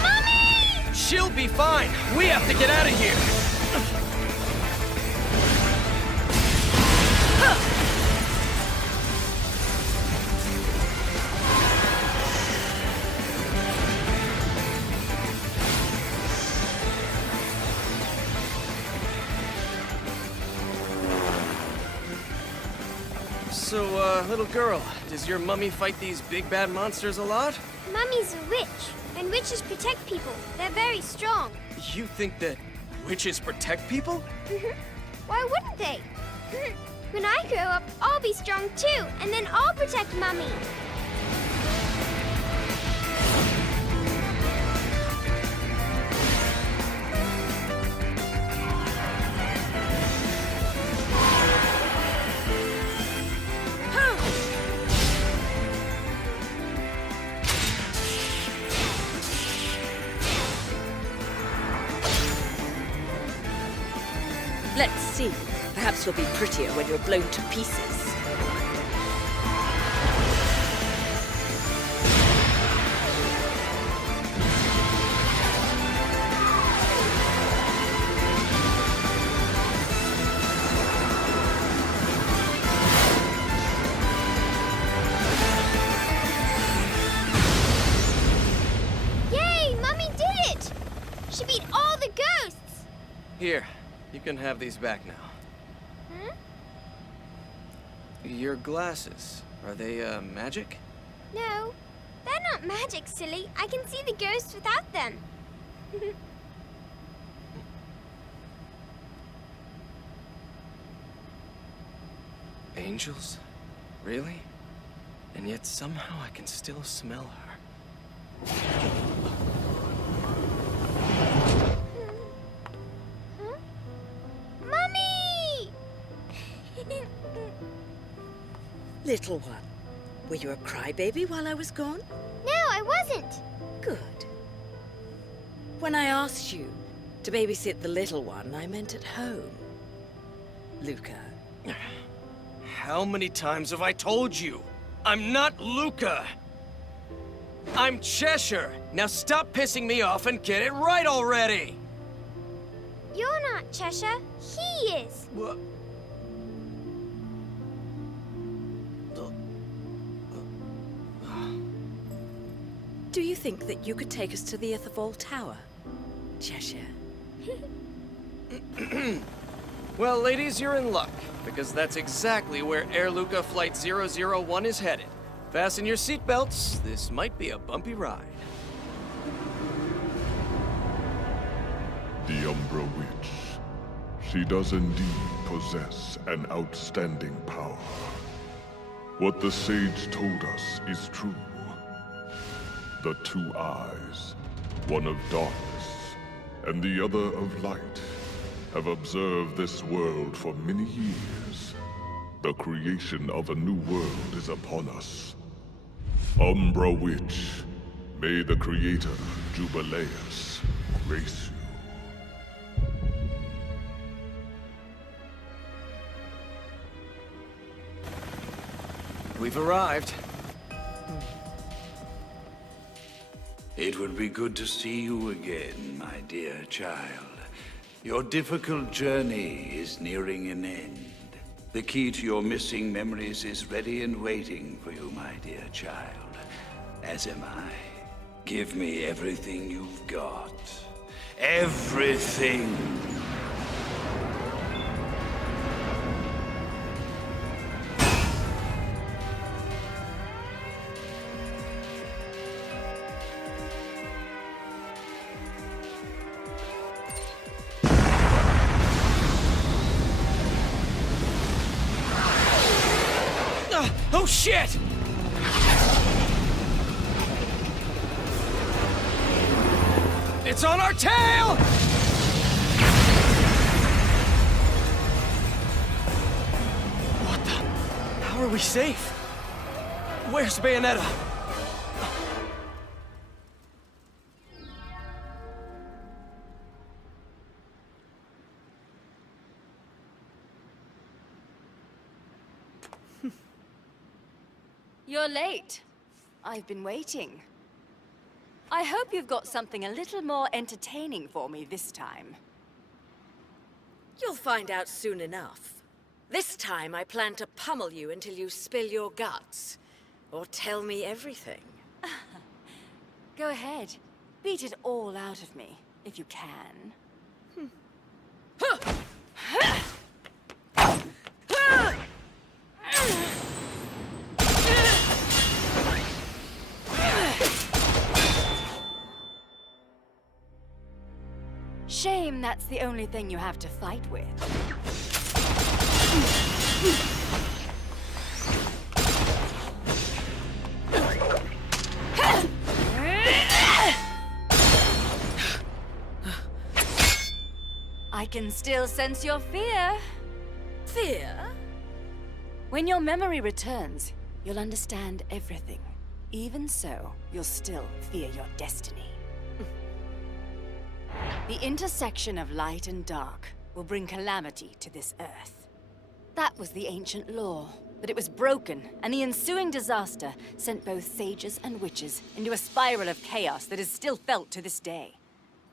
Mummy! She'll be fine. We have to get out of here. So, little girl, does your mummy fight these big bad monsters a lot? Mummy's a witch, and witches protect people. They're very strong. You think that witches protect people? Why wouldn't they? When I grow up, I'll be strong too, and then I'll protect Mummy. Let's see. Perhaps you'll be prettier when you're blown to pieces. Yay! Mummy did it! She beat all the ghosts! Here, you can have these back now. Your glasses, are they, magic? No, they're not magic, silly. I can see the ghosts without them. Angels? Really? And yet somehow I can still smell her. Mummy! Little one, were you a crybaby while I was gone? No, I wasn't. Good. When I asked you to babysit the little one, I meant at home. Luca. How many times have I told you? I'm not Luca! I'm Cheshire! Now stop pissing me off and get it right already! You're not Cheshire. He is. What? Do you think that you could take us to the Itherfall Tower, Cheshire? Well, ladies, you're in luck, because that's exactly where Air Luca Flight 001 is headed. Fasten your seatbelts. This might be a bumpy ride. The Umbra Witch. She does indeed possess an outstanding power. What the sage told us is true. The two eyes, one of darkness and the other of light, have observed this world for many years. The creation of a new world is upon us. Umbra Witch, may the Creator, Jubileus, grace you. We've arrived. It would be good to see you again, my dear child. Your difficult journey is nearing an end. The key to your missing memories is ready and waiting for you, my dear child. As am I. Give me everything you've got. Everything! Oh, shit! It's on our tail! What the? How are we safe? Where's Bayonetta? You're late. I've been waiting. I hope you've got something a little more entertaining for me this time. You'll find out soon enough. This time I plan to pummel you until you spill your guts. Or tell me everything. Go ahead. Beat it all out of me, if you can. shame that's the only thing you have to fight with. I can still sense your fear. Fear? When your memory returns, you'll understand everything. Even so, you'll still fear your destiny. The intersection of light and dark will bring calamity to this earth. That was the ancient law, but it was broken, and the ensuing disaster sent both sages and witches into a spiral of chaos that is still felt to this day.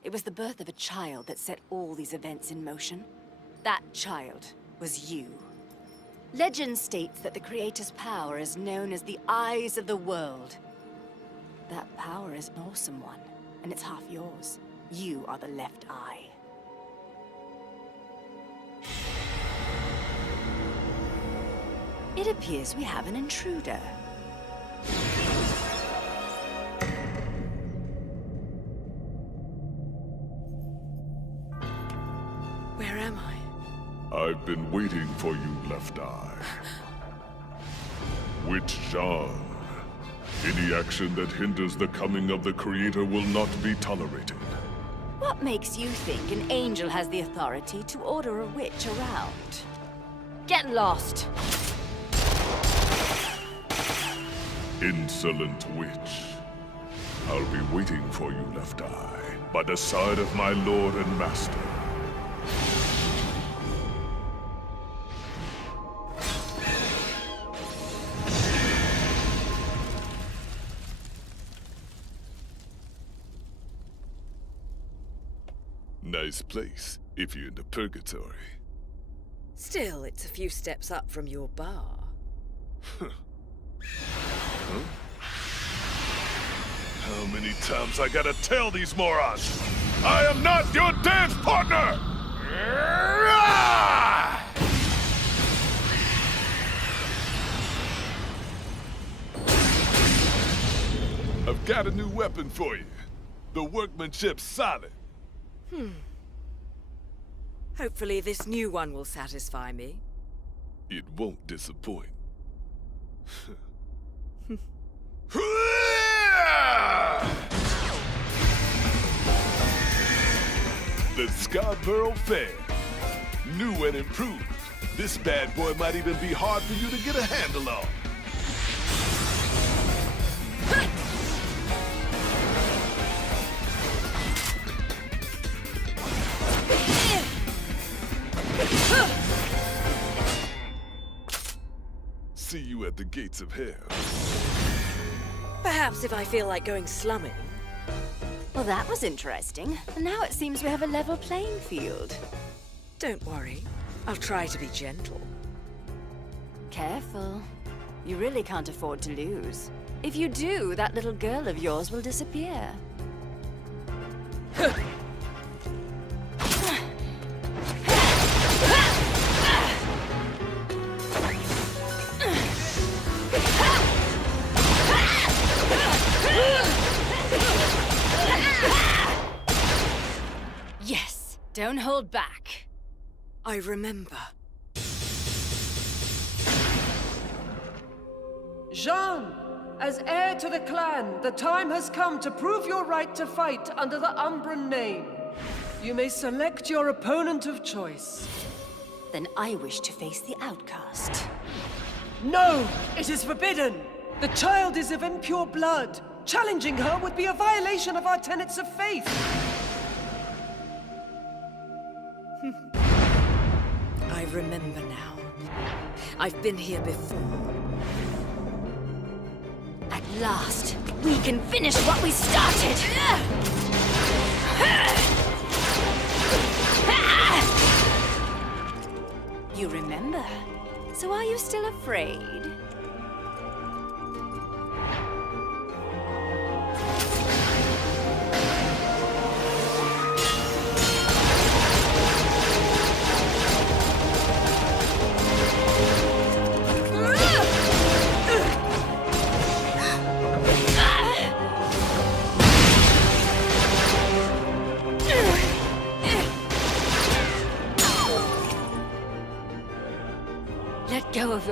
It was the birth of a child that set all these events in motion. That child was you. Legend states that the Creator's power is known as the eyes of the world. That power is an awesome one, and it's half yours. You are the left eye. It appears we have an intruder. Where am I? I've been waiting for you, Left Eye. Witch Jean. Any action that hinders the coming of the Creator will not be tolerated. What makes you think an angel has the authority to order a witch around? Get lost! Insolent witch. I'll be waiting for you, Left Eye, by the side of my lord and master. Nice place, if you're into purgatory. Still, it's a few steps up from your bar. Huh? How many times I gotta tell these morons? I am not your dance partner! I've got a new weapon for you. The workmanship's solid. Hopefully this new one will satisfy me. It won't disappoint. The Scarborough Fair. New and improved. This bad boy might even be hard for you to get a handle on. See you at the gates of hell. Perhaps if I feel like going slumming. Well, that was interesting. And now it seems we have a level playing field. Don't worry. I'll try to be gentle. Careful. You really can't afford to lose. If you do, that little girl of yours will disappear. Yes, don't hold back. I remember. Jean, as heir to the clan, the time has come to prove your right to fight under the Umbran name. You may select your opponent of choice. Then I wish to face the outcast. No! It is forbidden! The child is of impure blood. Challenging her would be a violation of our tenets of faith. I remember now. I've been here before. At last, we can finish what we started! You remember? So are you still afraid?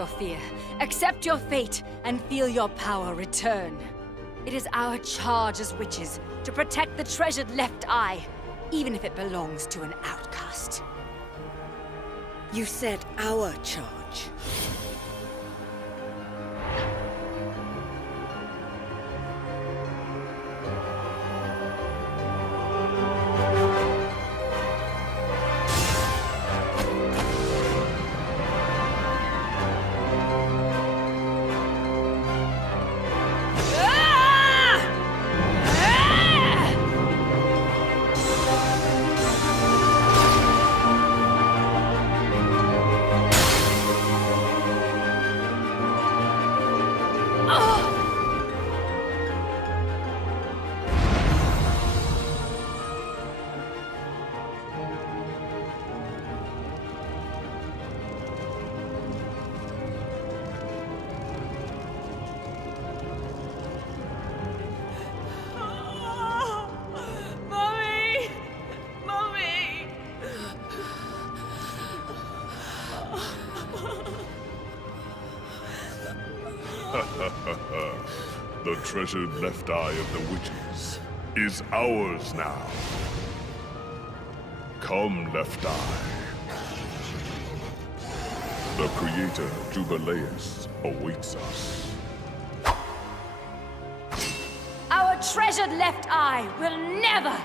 your fear, accept your fate, and feel your power return. It is our charge as witches to protect the treasured left eye, even if it belongs to an outcast. You said our charge. The treasured left eye of the witches is ours now. Come, left eye. The creator, Jubileus, awaits us. Our treasured left eye will never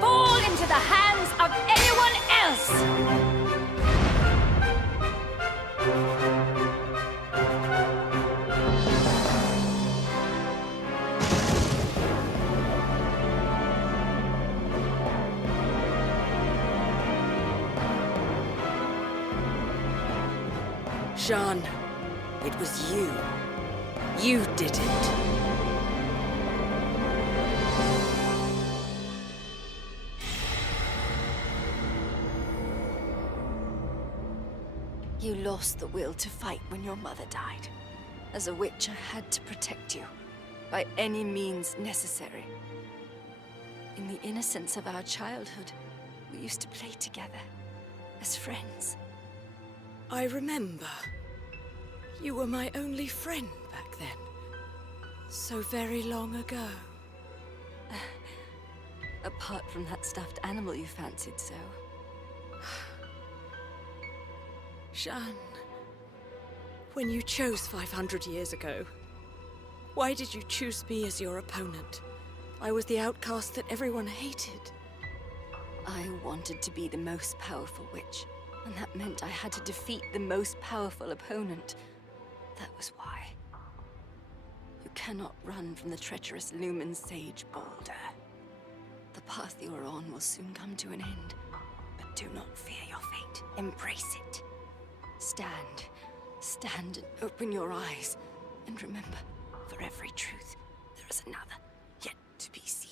fall into the hands of anyone else! Jean, it was you. You did it. You lost the will to fight when your mother died. As a witch, I had to protect you, by any means necessary. In the innocence of our childhood, we used to play together, as friends. I remember. You were my only friend back then. So very long ago. Apart from that stuffed animal you fancied so. Jean, when you chose 500 years ago, why did you choose me as your opponent? I was the outcast that everyone hated. I wanted to be the most powerful witch, and that meant I had to defeat the most powerful opponent. That was why. You cannot run from the treacherous Lumen Sage Boulder. The path you are on will soon come to an end, but do not fear your fate. Embrace it. Stand and open your eyes, and remember, for every truth, there is another yet to be seen.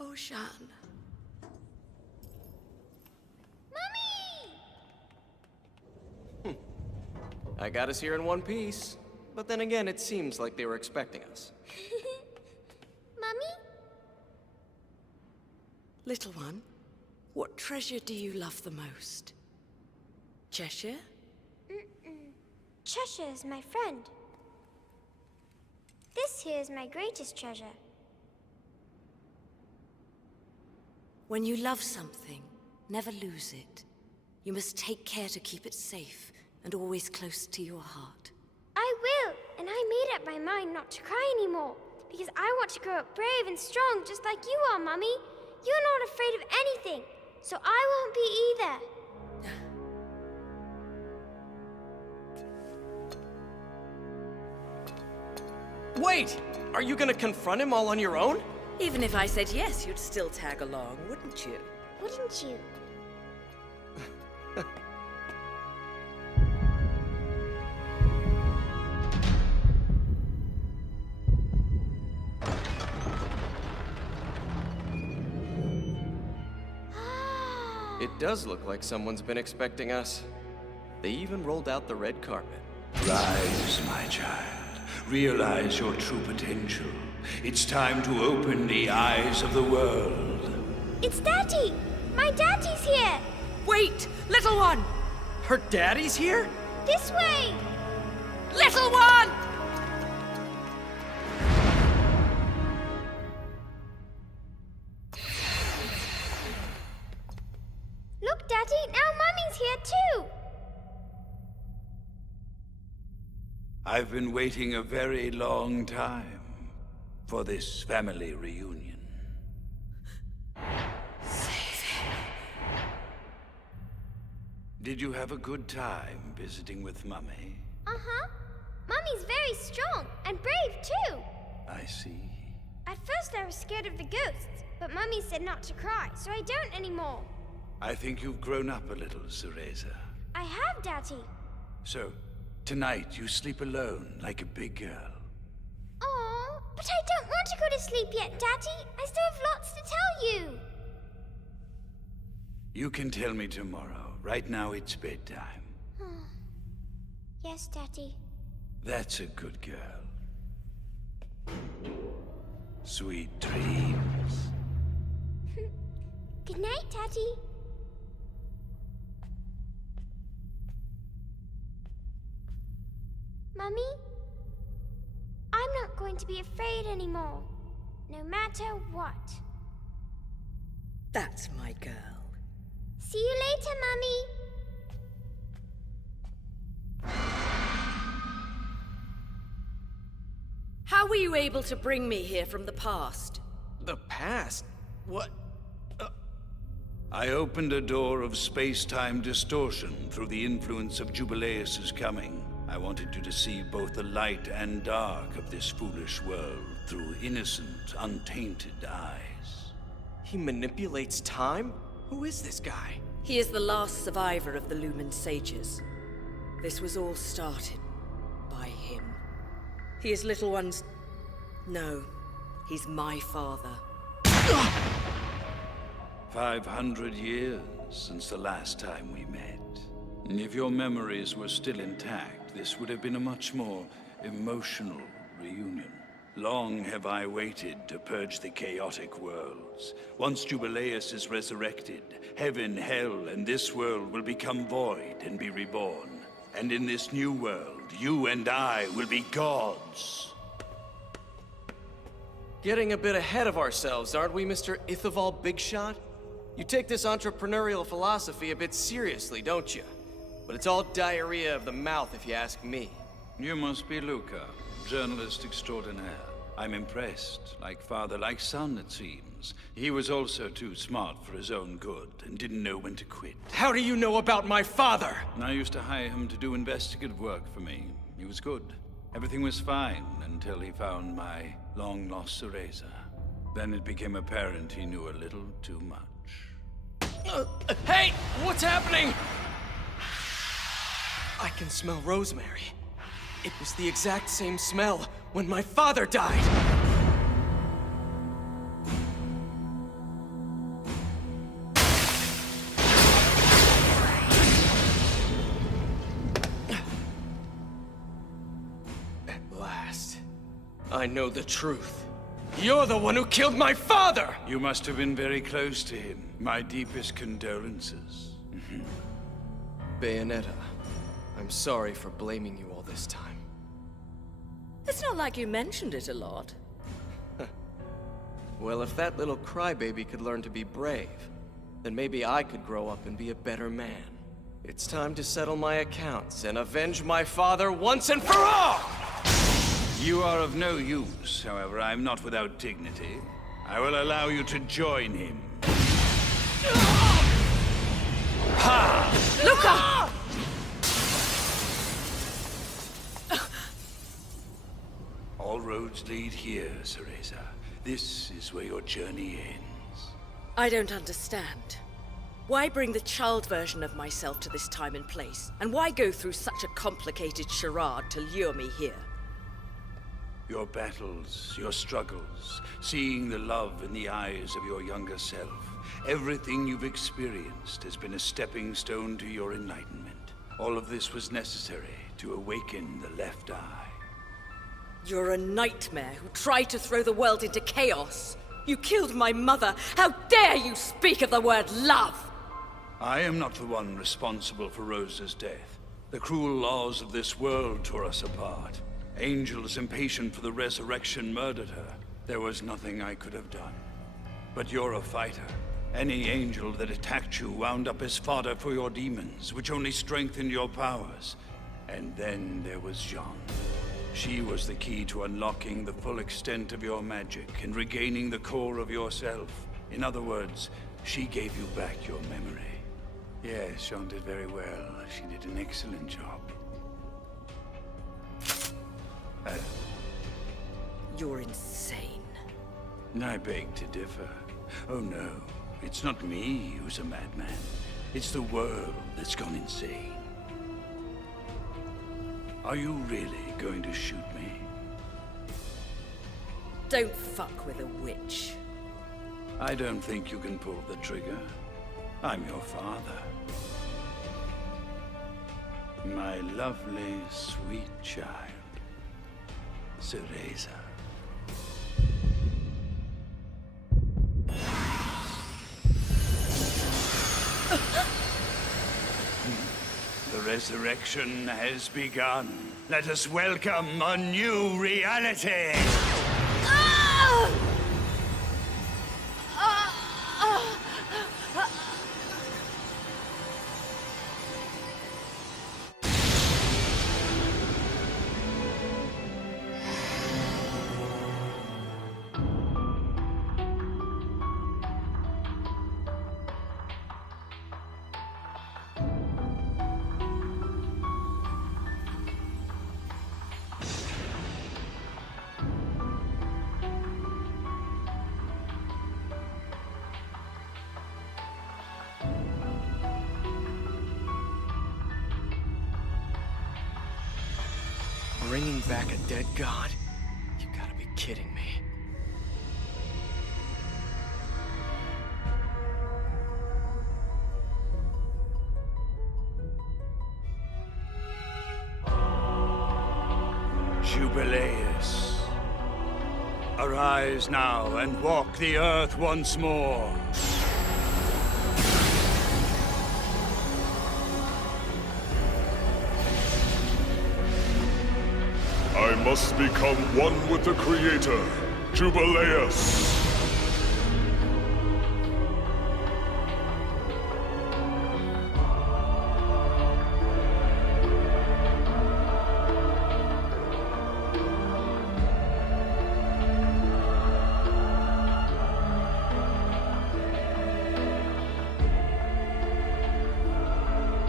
Oh, Jean. I got us here in one piece. But then again, it seems like they were expecting us. Mummy? Little one, what treasure do you love the most? Cheshire? Cheshire is my friend. This here is my greatest treasure. When you love something, never lose it. You must take care to keep it safe and always close to your heart. I will, and I made up my mind not to cry anymore, because I want to grow up brave and strong just like you are, Mummy. You're not afraid of anything, so I won't be either. Wait! Are you gonna confront him all on your own? Even if I said yes, you'd still tag along, wouldn't you? Wouldn't you? It does look like someone's been expecting us. They even rolled out the red carpet. Rise, my child. Realize your true potential. It's time to open the eyes of the world. It's Daddy! My daddy's here! Wait! Little one! Her daddy's here? This way! Little one! Look, Daddy, now Mummy's here too! I've been waiting a very long time for this family reunion. Did you have a good time visiting with Mummy? Uh-huh. Mummy's very strong and brave too. I see. At first I was scared of the ghosts, but Mummy said not to cry, so I don't anymore. I think you've grown up a little, Cereza. I have, Daddy. So, tonight you sleep alone like a big girl. Aw, but I don't want to go to sleep yet, Daddy. I still have lots to tell you. You can tell me tomorrow. Right now it's bedtime. Yes, Daddy. That's a good girl. Sweet dreams. Good night, Daddy. Mummy? I'm not going to be afraid anymore, no matter what. That's my girl. See you later, Mummy. How were you able to bring me here from the past? The past? What? I opened a door of space-time distortion through the influence of Jubileus's coming. I wanted you to see both the light and dark of this foolish world through innocent, untainted eyes. He manipulates time? Who is this guy? He is the last survivor of the Lumen Sages. This was all started by him. He is little one's... No, he's my father. 500 years since the last time we met. If your memories were still intact, this would have been a much more emotional reunion. Long have I waited to purge the chaotic worlds. Once Jubileus is resurrected, heaven, hell, and this world will become void and be reborn. And in this new world, you and I will be gods. Getting a bit ahead of ourselves, aren't we, Mr. Ithaval Bigshot? You take this entrepreneurial philosophy a bit seriously, don't you? But it's all diarrhea of the mouth, if you ask me. You must be Luca, journalist extraordinaire. I'm impressed. Like father, like son, it seems. He was also too smart for his own good and didn't know when to quit. How do you know about my father? I used to hire him to do investigative work for me. He was good. Everything was fine until he found my long-lost Cereza. Then it became apparent he knew a little too much. Hey! What's happening? I can smell rosemary. It was the exact same smell when my father died. At last, I know the truth. You're the one who killed my father! You must have been very close to him. My deepest condolences. Bayonetta, I'm sorry for blaming you all this time. It's not like you mentioned it a lot. Well, if that little crybaby could learn to be brave, then maybe I could grow up and be a better man. It's time to settle my accounts and avenge my father once and for all! You are of no use, however. I'm not without dignity. I will allow you to join him. Ha! Luca! All roads lead here, Cereza. This is where your journey ends. I don't understand. Why bring the child version of myself to this time and place? And why go through such a complicated charade to lure me here? Your battles, your struggles, seeing the love in the eyes of your younger self. Everything you've experienced has been a stepping stone to your enlightenment. All of this was necessary to awaken the left eye. You're a nightmare who tried to throw the world into chaos. You killed my mother. How dare you speak of the word love? I am not the one responsible for Rosa's death. The cruel laws of this world tore us apart. Angels impatient for the resurrection murdered her. There was nothing I could have done. But you're a fighter. Any angel that attacked you wound up as fodder for your demons, which only strengthened your powers. And then there was Jeanne. She was the key to unlocking the full extent of your magic and regaining the core of yourself. In other words, she gave you back your memory. Yes, Jeanne did very well. She did an excellent job. You're insane. I beg to differ. Oh no, it's not me who's a madman. It's the world that's gone insane. Are you really going to shoot me? Don't fuck with a witch. I don't think you can pull the trigger. I'm your father. My lovely, sweet child. Cereza. The resurrection has begun. Let us welcome a new reality. Bringing back a dead god? You gotta be kidding me. Jubileus. Arise now and walk the earth once more. I must become one with the Creator, Jubileus.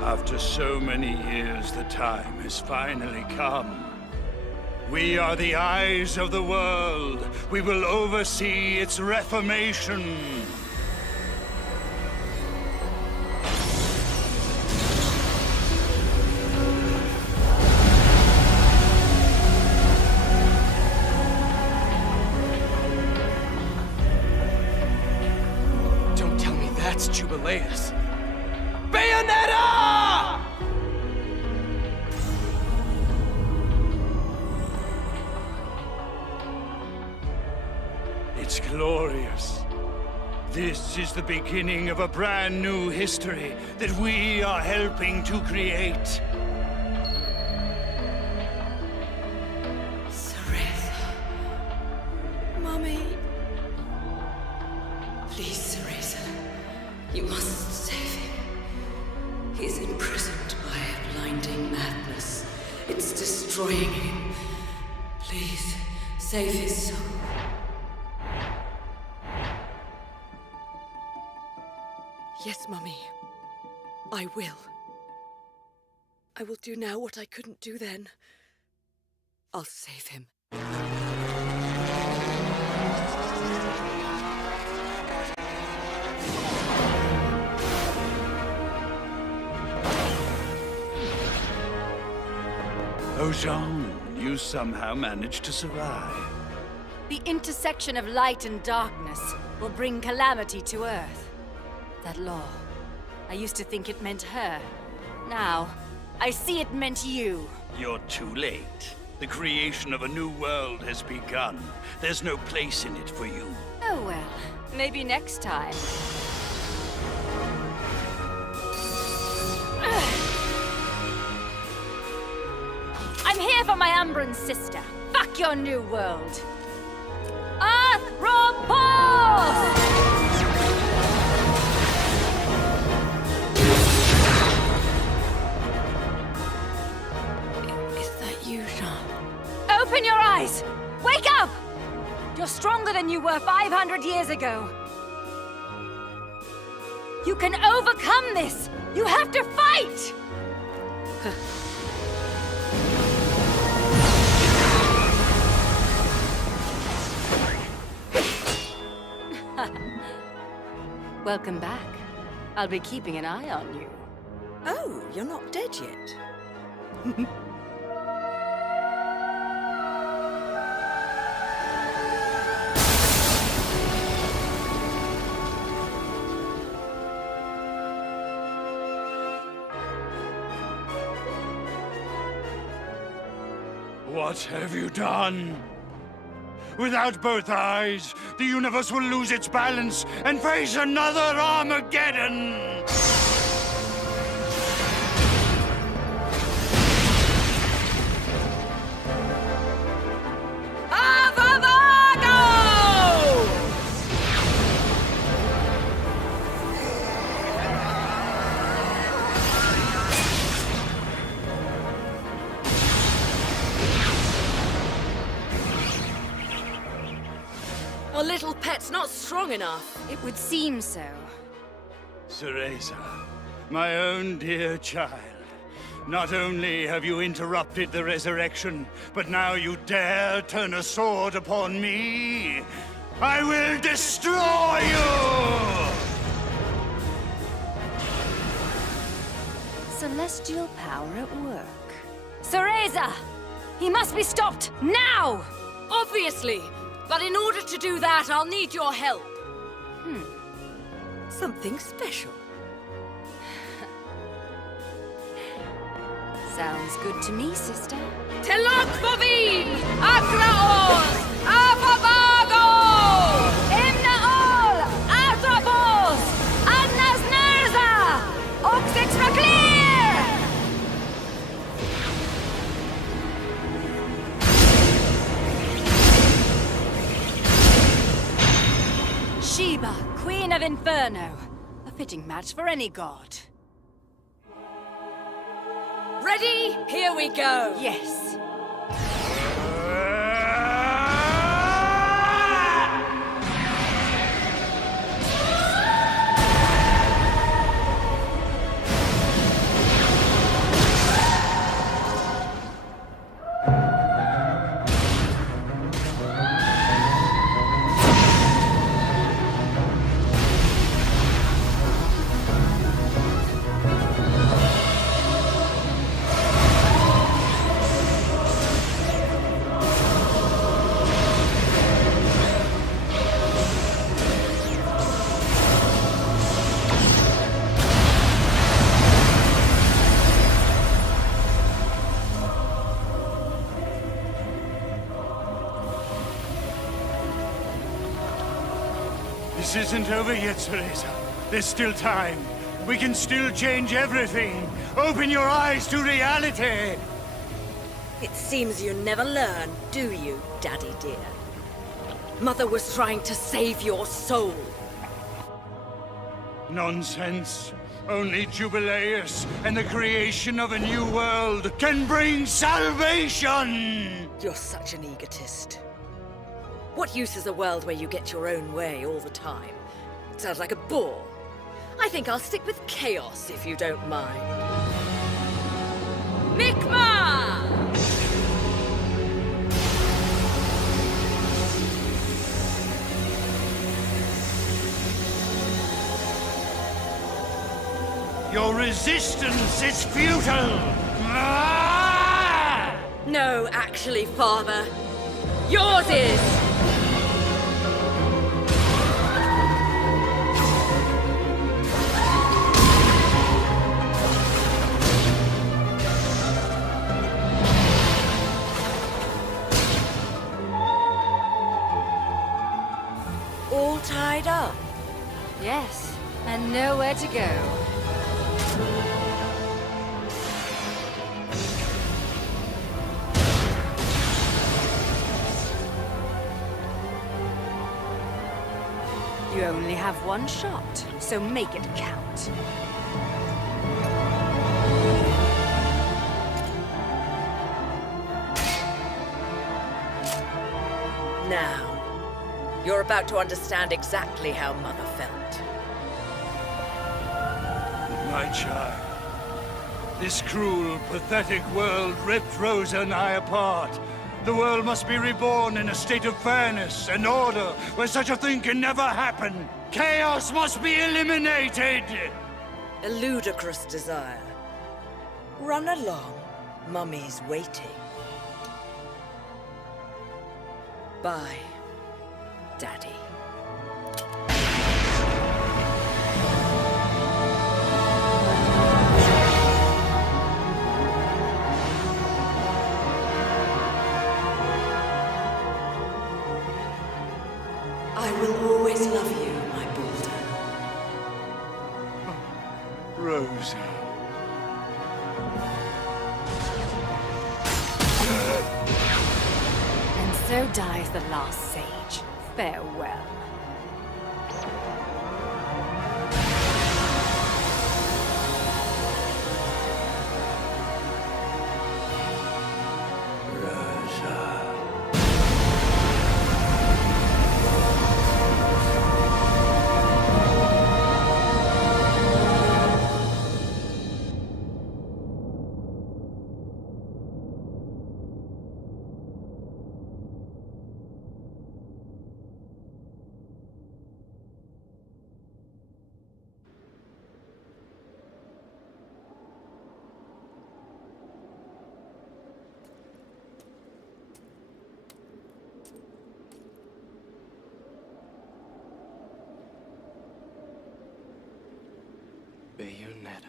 After so many years, the time has finally come. We are the eyes of the world. We will oversee its reformation. Don't tell me that's Jubileus. Bayonetta! It's glorious. This is the beginning of a brand new history that we are helping to create. Cereza. Mommy. Please, Cereza. You must save him. He's imprisoned by a blinding madness. It's destroying him. Please, save his soul. Yes, Mummy. I will. I will do now what I couldn't do then. I'll save him. Oh, Jeanne, you somehow managed to survive. The intersection of light and darkness will bring calamity to Earth. That law, I used to think it meant her. Now, I see it meant you. You're too late. The creation of a new world has begun. There's no place in it for you. Oh well, maybe next time. I'm here for my Umbran sister. Fuck your new world. Arthropos! Is that you, Jean? Open your eyes! Wake up! You're stronger than you were 500 years ago. You can overcome this! You have to fight! Welcome back. I'll be keeping an eye on you. Oh, you're not dead yet. What have you done? Without both eyes, the universe will lose its balance and face another Armageddon! Our little pet's not strong enough. It would seem so. Cereza, my own dear child. Not only have you interrupted the resurrection, but now you dare turn a sword upon me. I will destroy you! Celestial power at work. Cereza! He must be stopped now! Obviously! But in order to do that, I'll need your help. Something special. Sounds good to me, sister. Telakbovi! Akraos! Apavago! Imnaol! Arthropos! Adnas Nerza! Oxix Maclear! Sheba, Queen of Inferno. A fitting match for any god. Ready? Here we go! Yes. This isn't over yet, Cereza. There's still time. We can still change everything. Open your eyes to reality. It seems you never learn, do you, Daddy dear? Mother was trying to save your soul. Nonsense. Only Jubileus and the creation of a new world can bring salvation! You're such an egotist. What use is a world where you get your own way all the time? It sounds like a bore. I think I'll stick with chaos, if you don't mind. Mikma! Your resistance is futile! Ah! No, actually, Father. Yours is! All tied up? Yes, and nowhere to go. You only have one shot, so make it count. Now, you're about to understand exactly how Mother felt. My child, this cruel, pathetic world ripped Rosa and I apart. The world must be reborn in a state of fairness and order where such a thing can never happen. Chaos must be eliminated! A ludicrous desire. Run along. Mummy's waiting. Bye, Daddy. I will always love you, my Balder. Rosa. And so dies the last sage. Farewell. Bayonetta.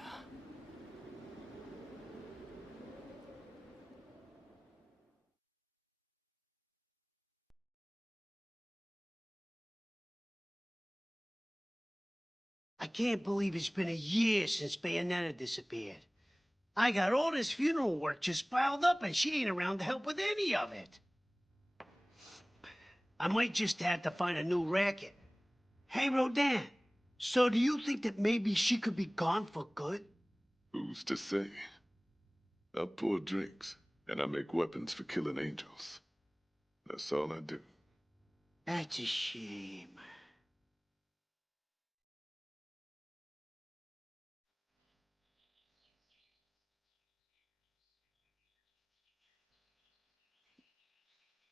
I can't believe it's been a year since Bayonetta disappeared. I got all this funeral work just piled up and she ain't around to help with any of it. I might just have to find a new racket. Hey, Rodin, so do you think that maybe she could be gone for good? Who's to say? I pour drinks, and I make weapons for killing angels. That's all I do. That's a shame.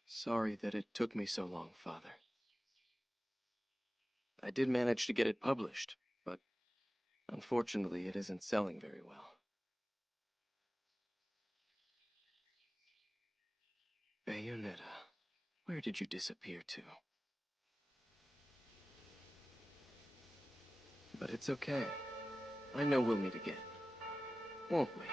Sorry that it took me so long, Father. I did manage to get it published, but unfortunately it isn't selling very well. Bayonetta, where did you disappear to? But it's okay. I know we'll meet again. Won't we?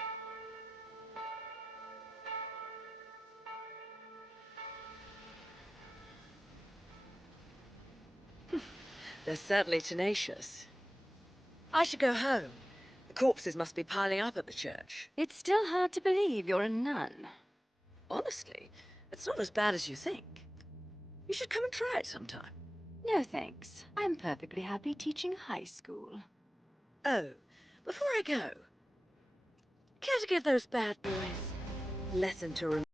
They're certainly tenacious. I should go home. The corpses must be piling up at the church. It's still hard to believe you're a nun. Honestly, it's not as bad as you think. You should come and try it sometime. No thanks. I'm perfectly happy teaching high school. Oh, before I go, care to give those bad boys a lesson to remember?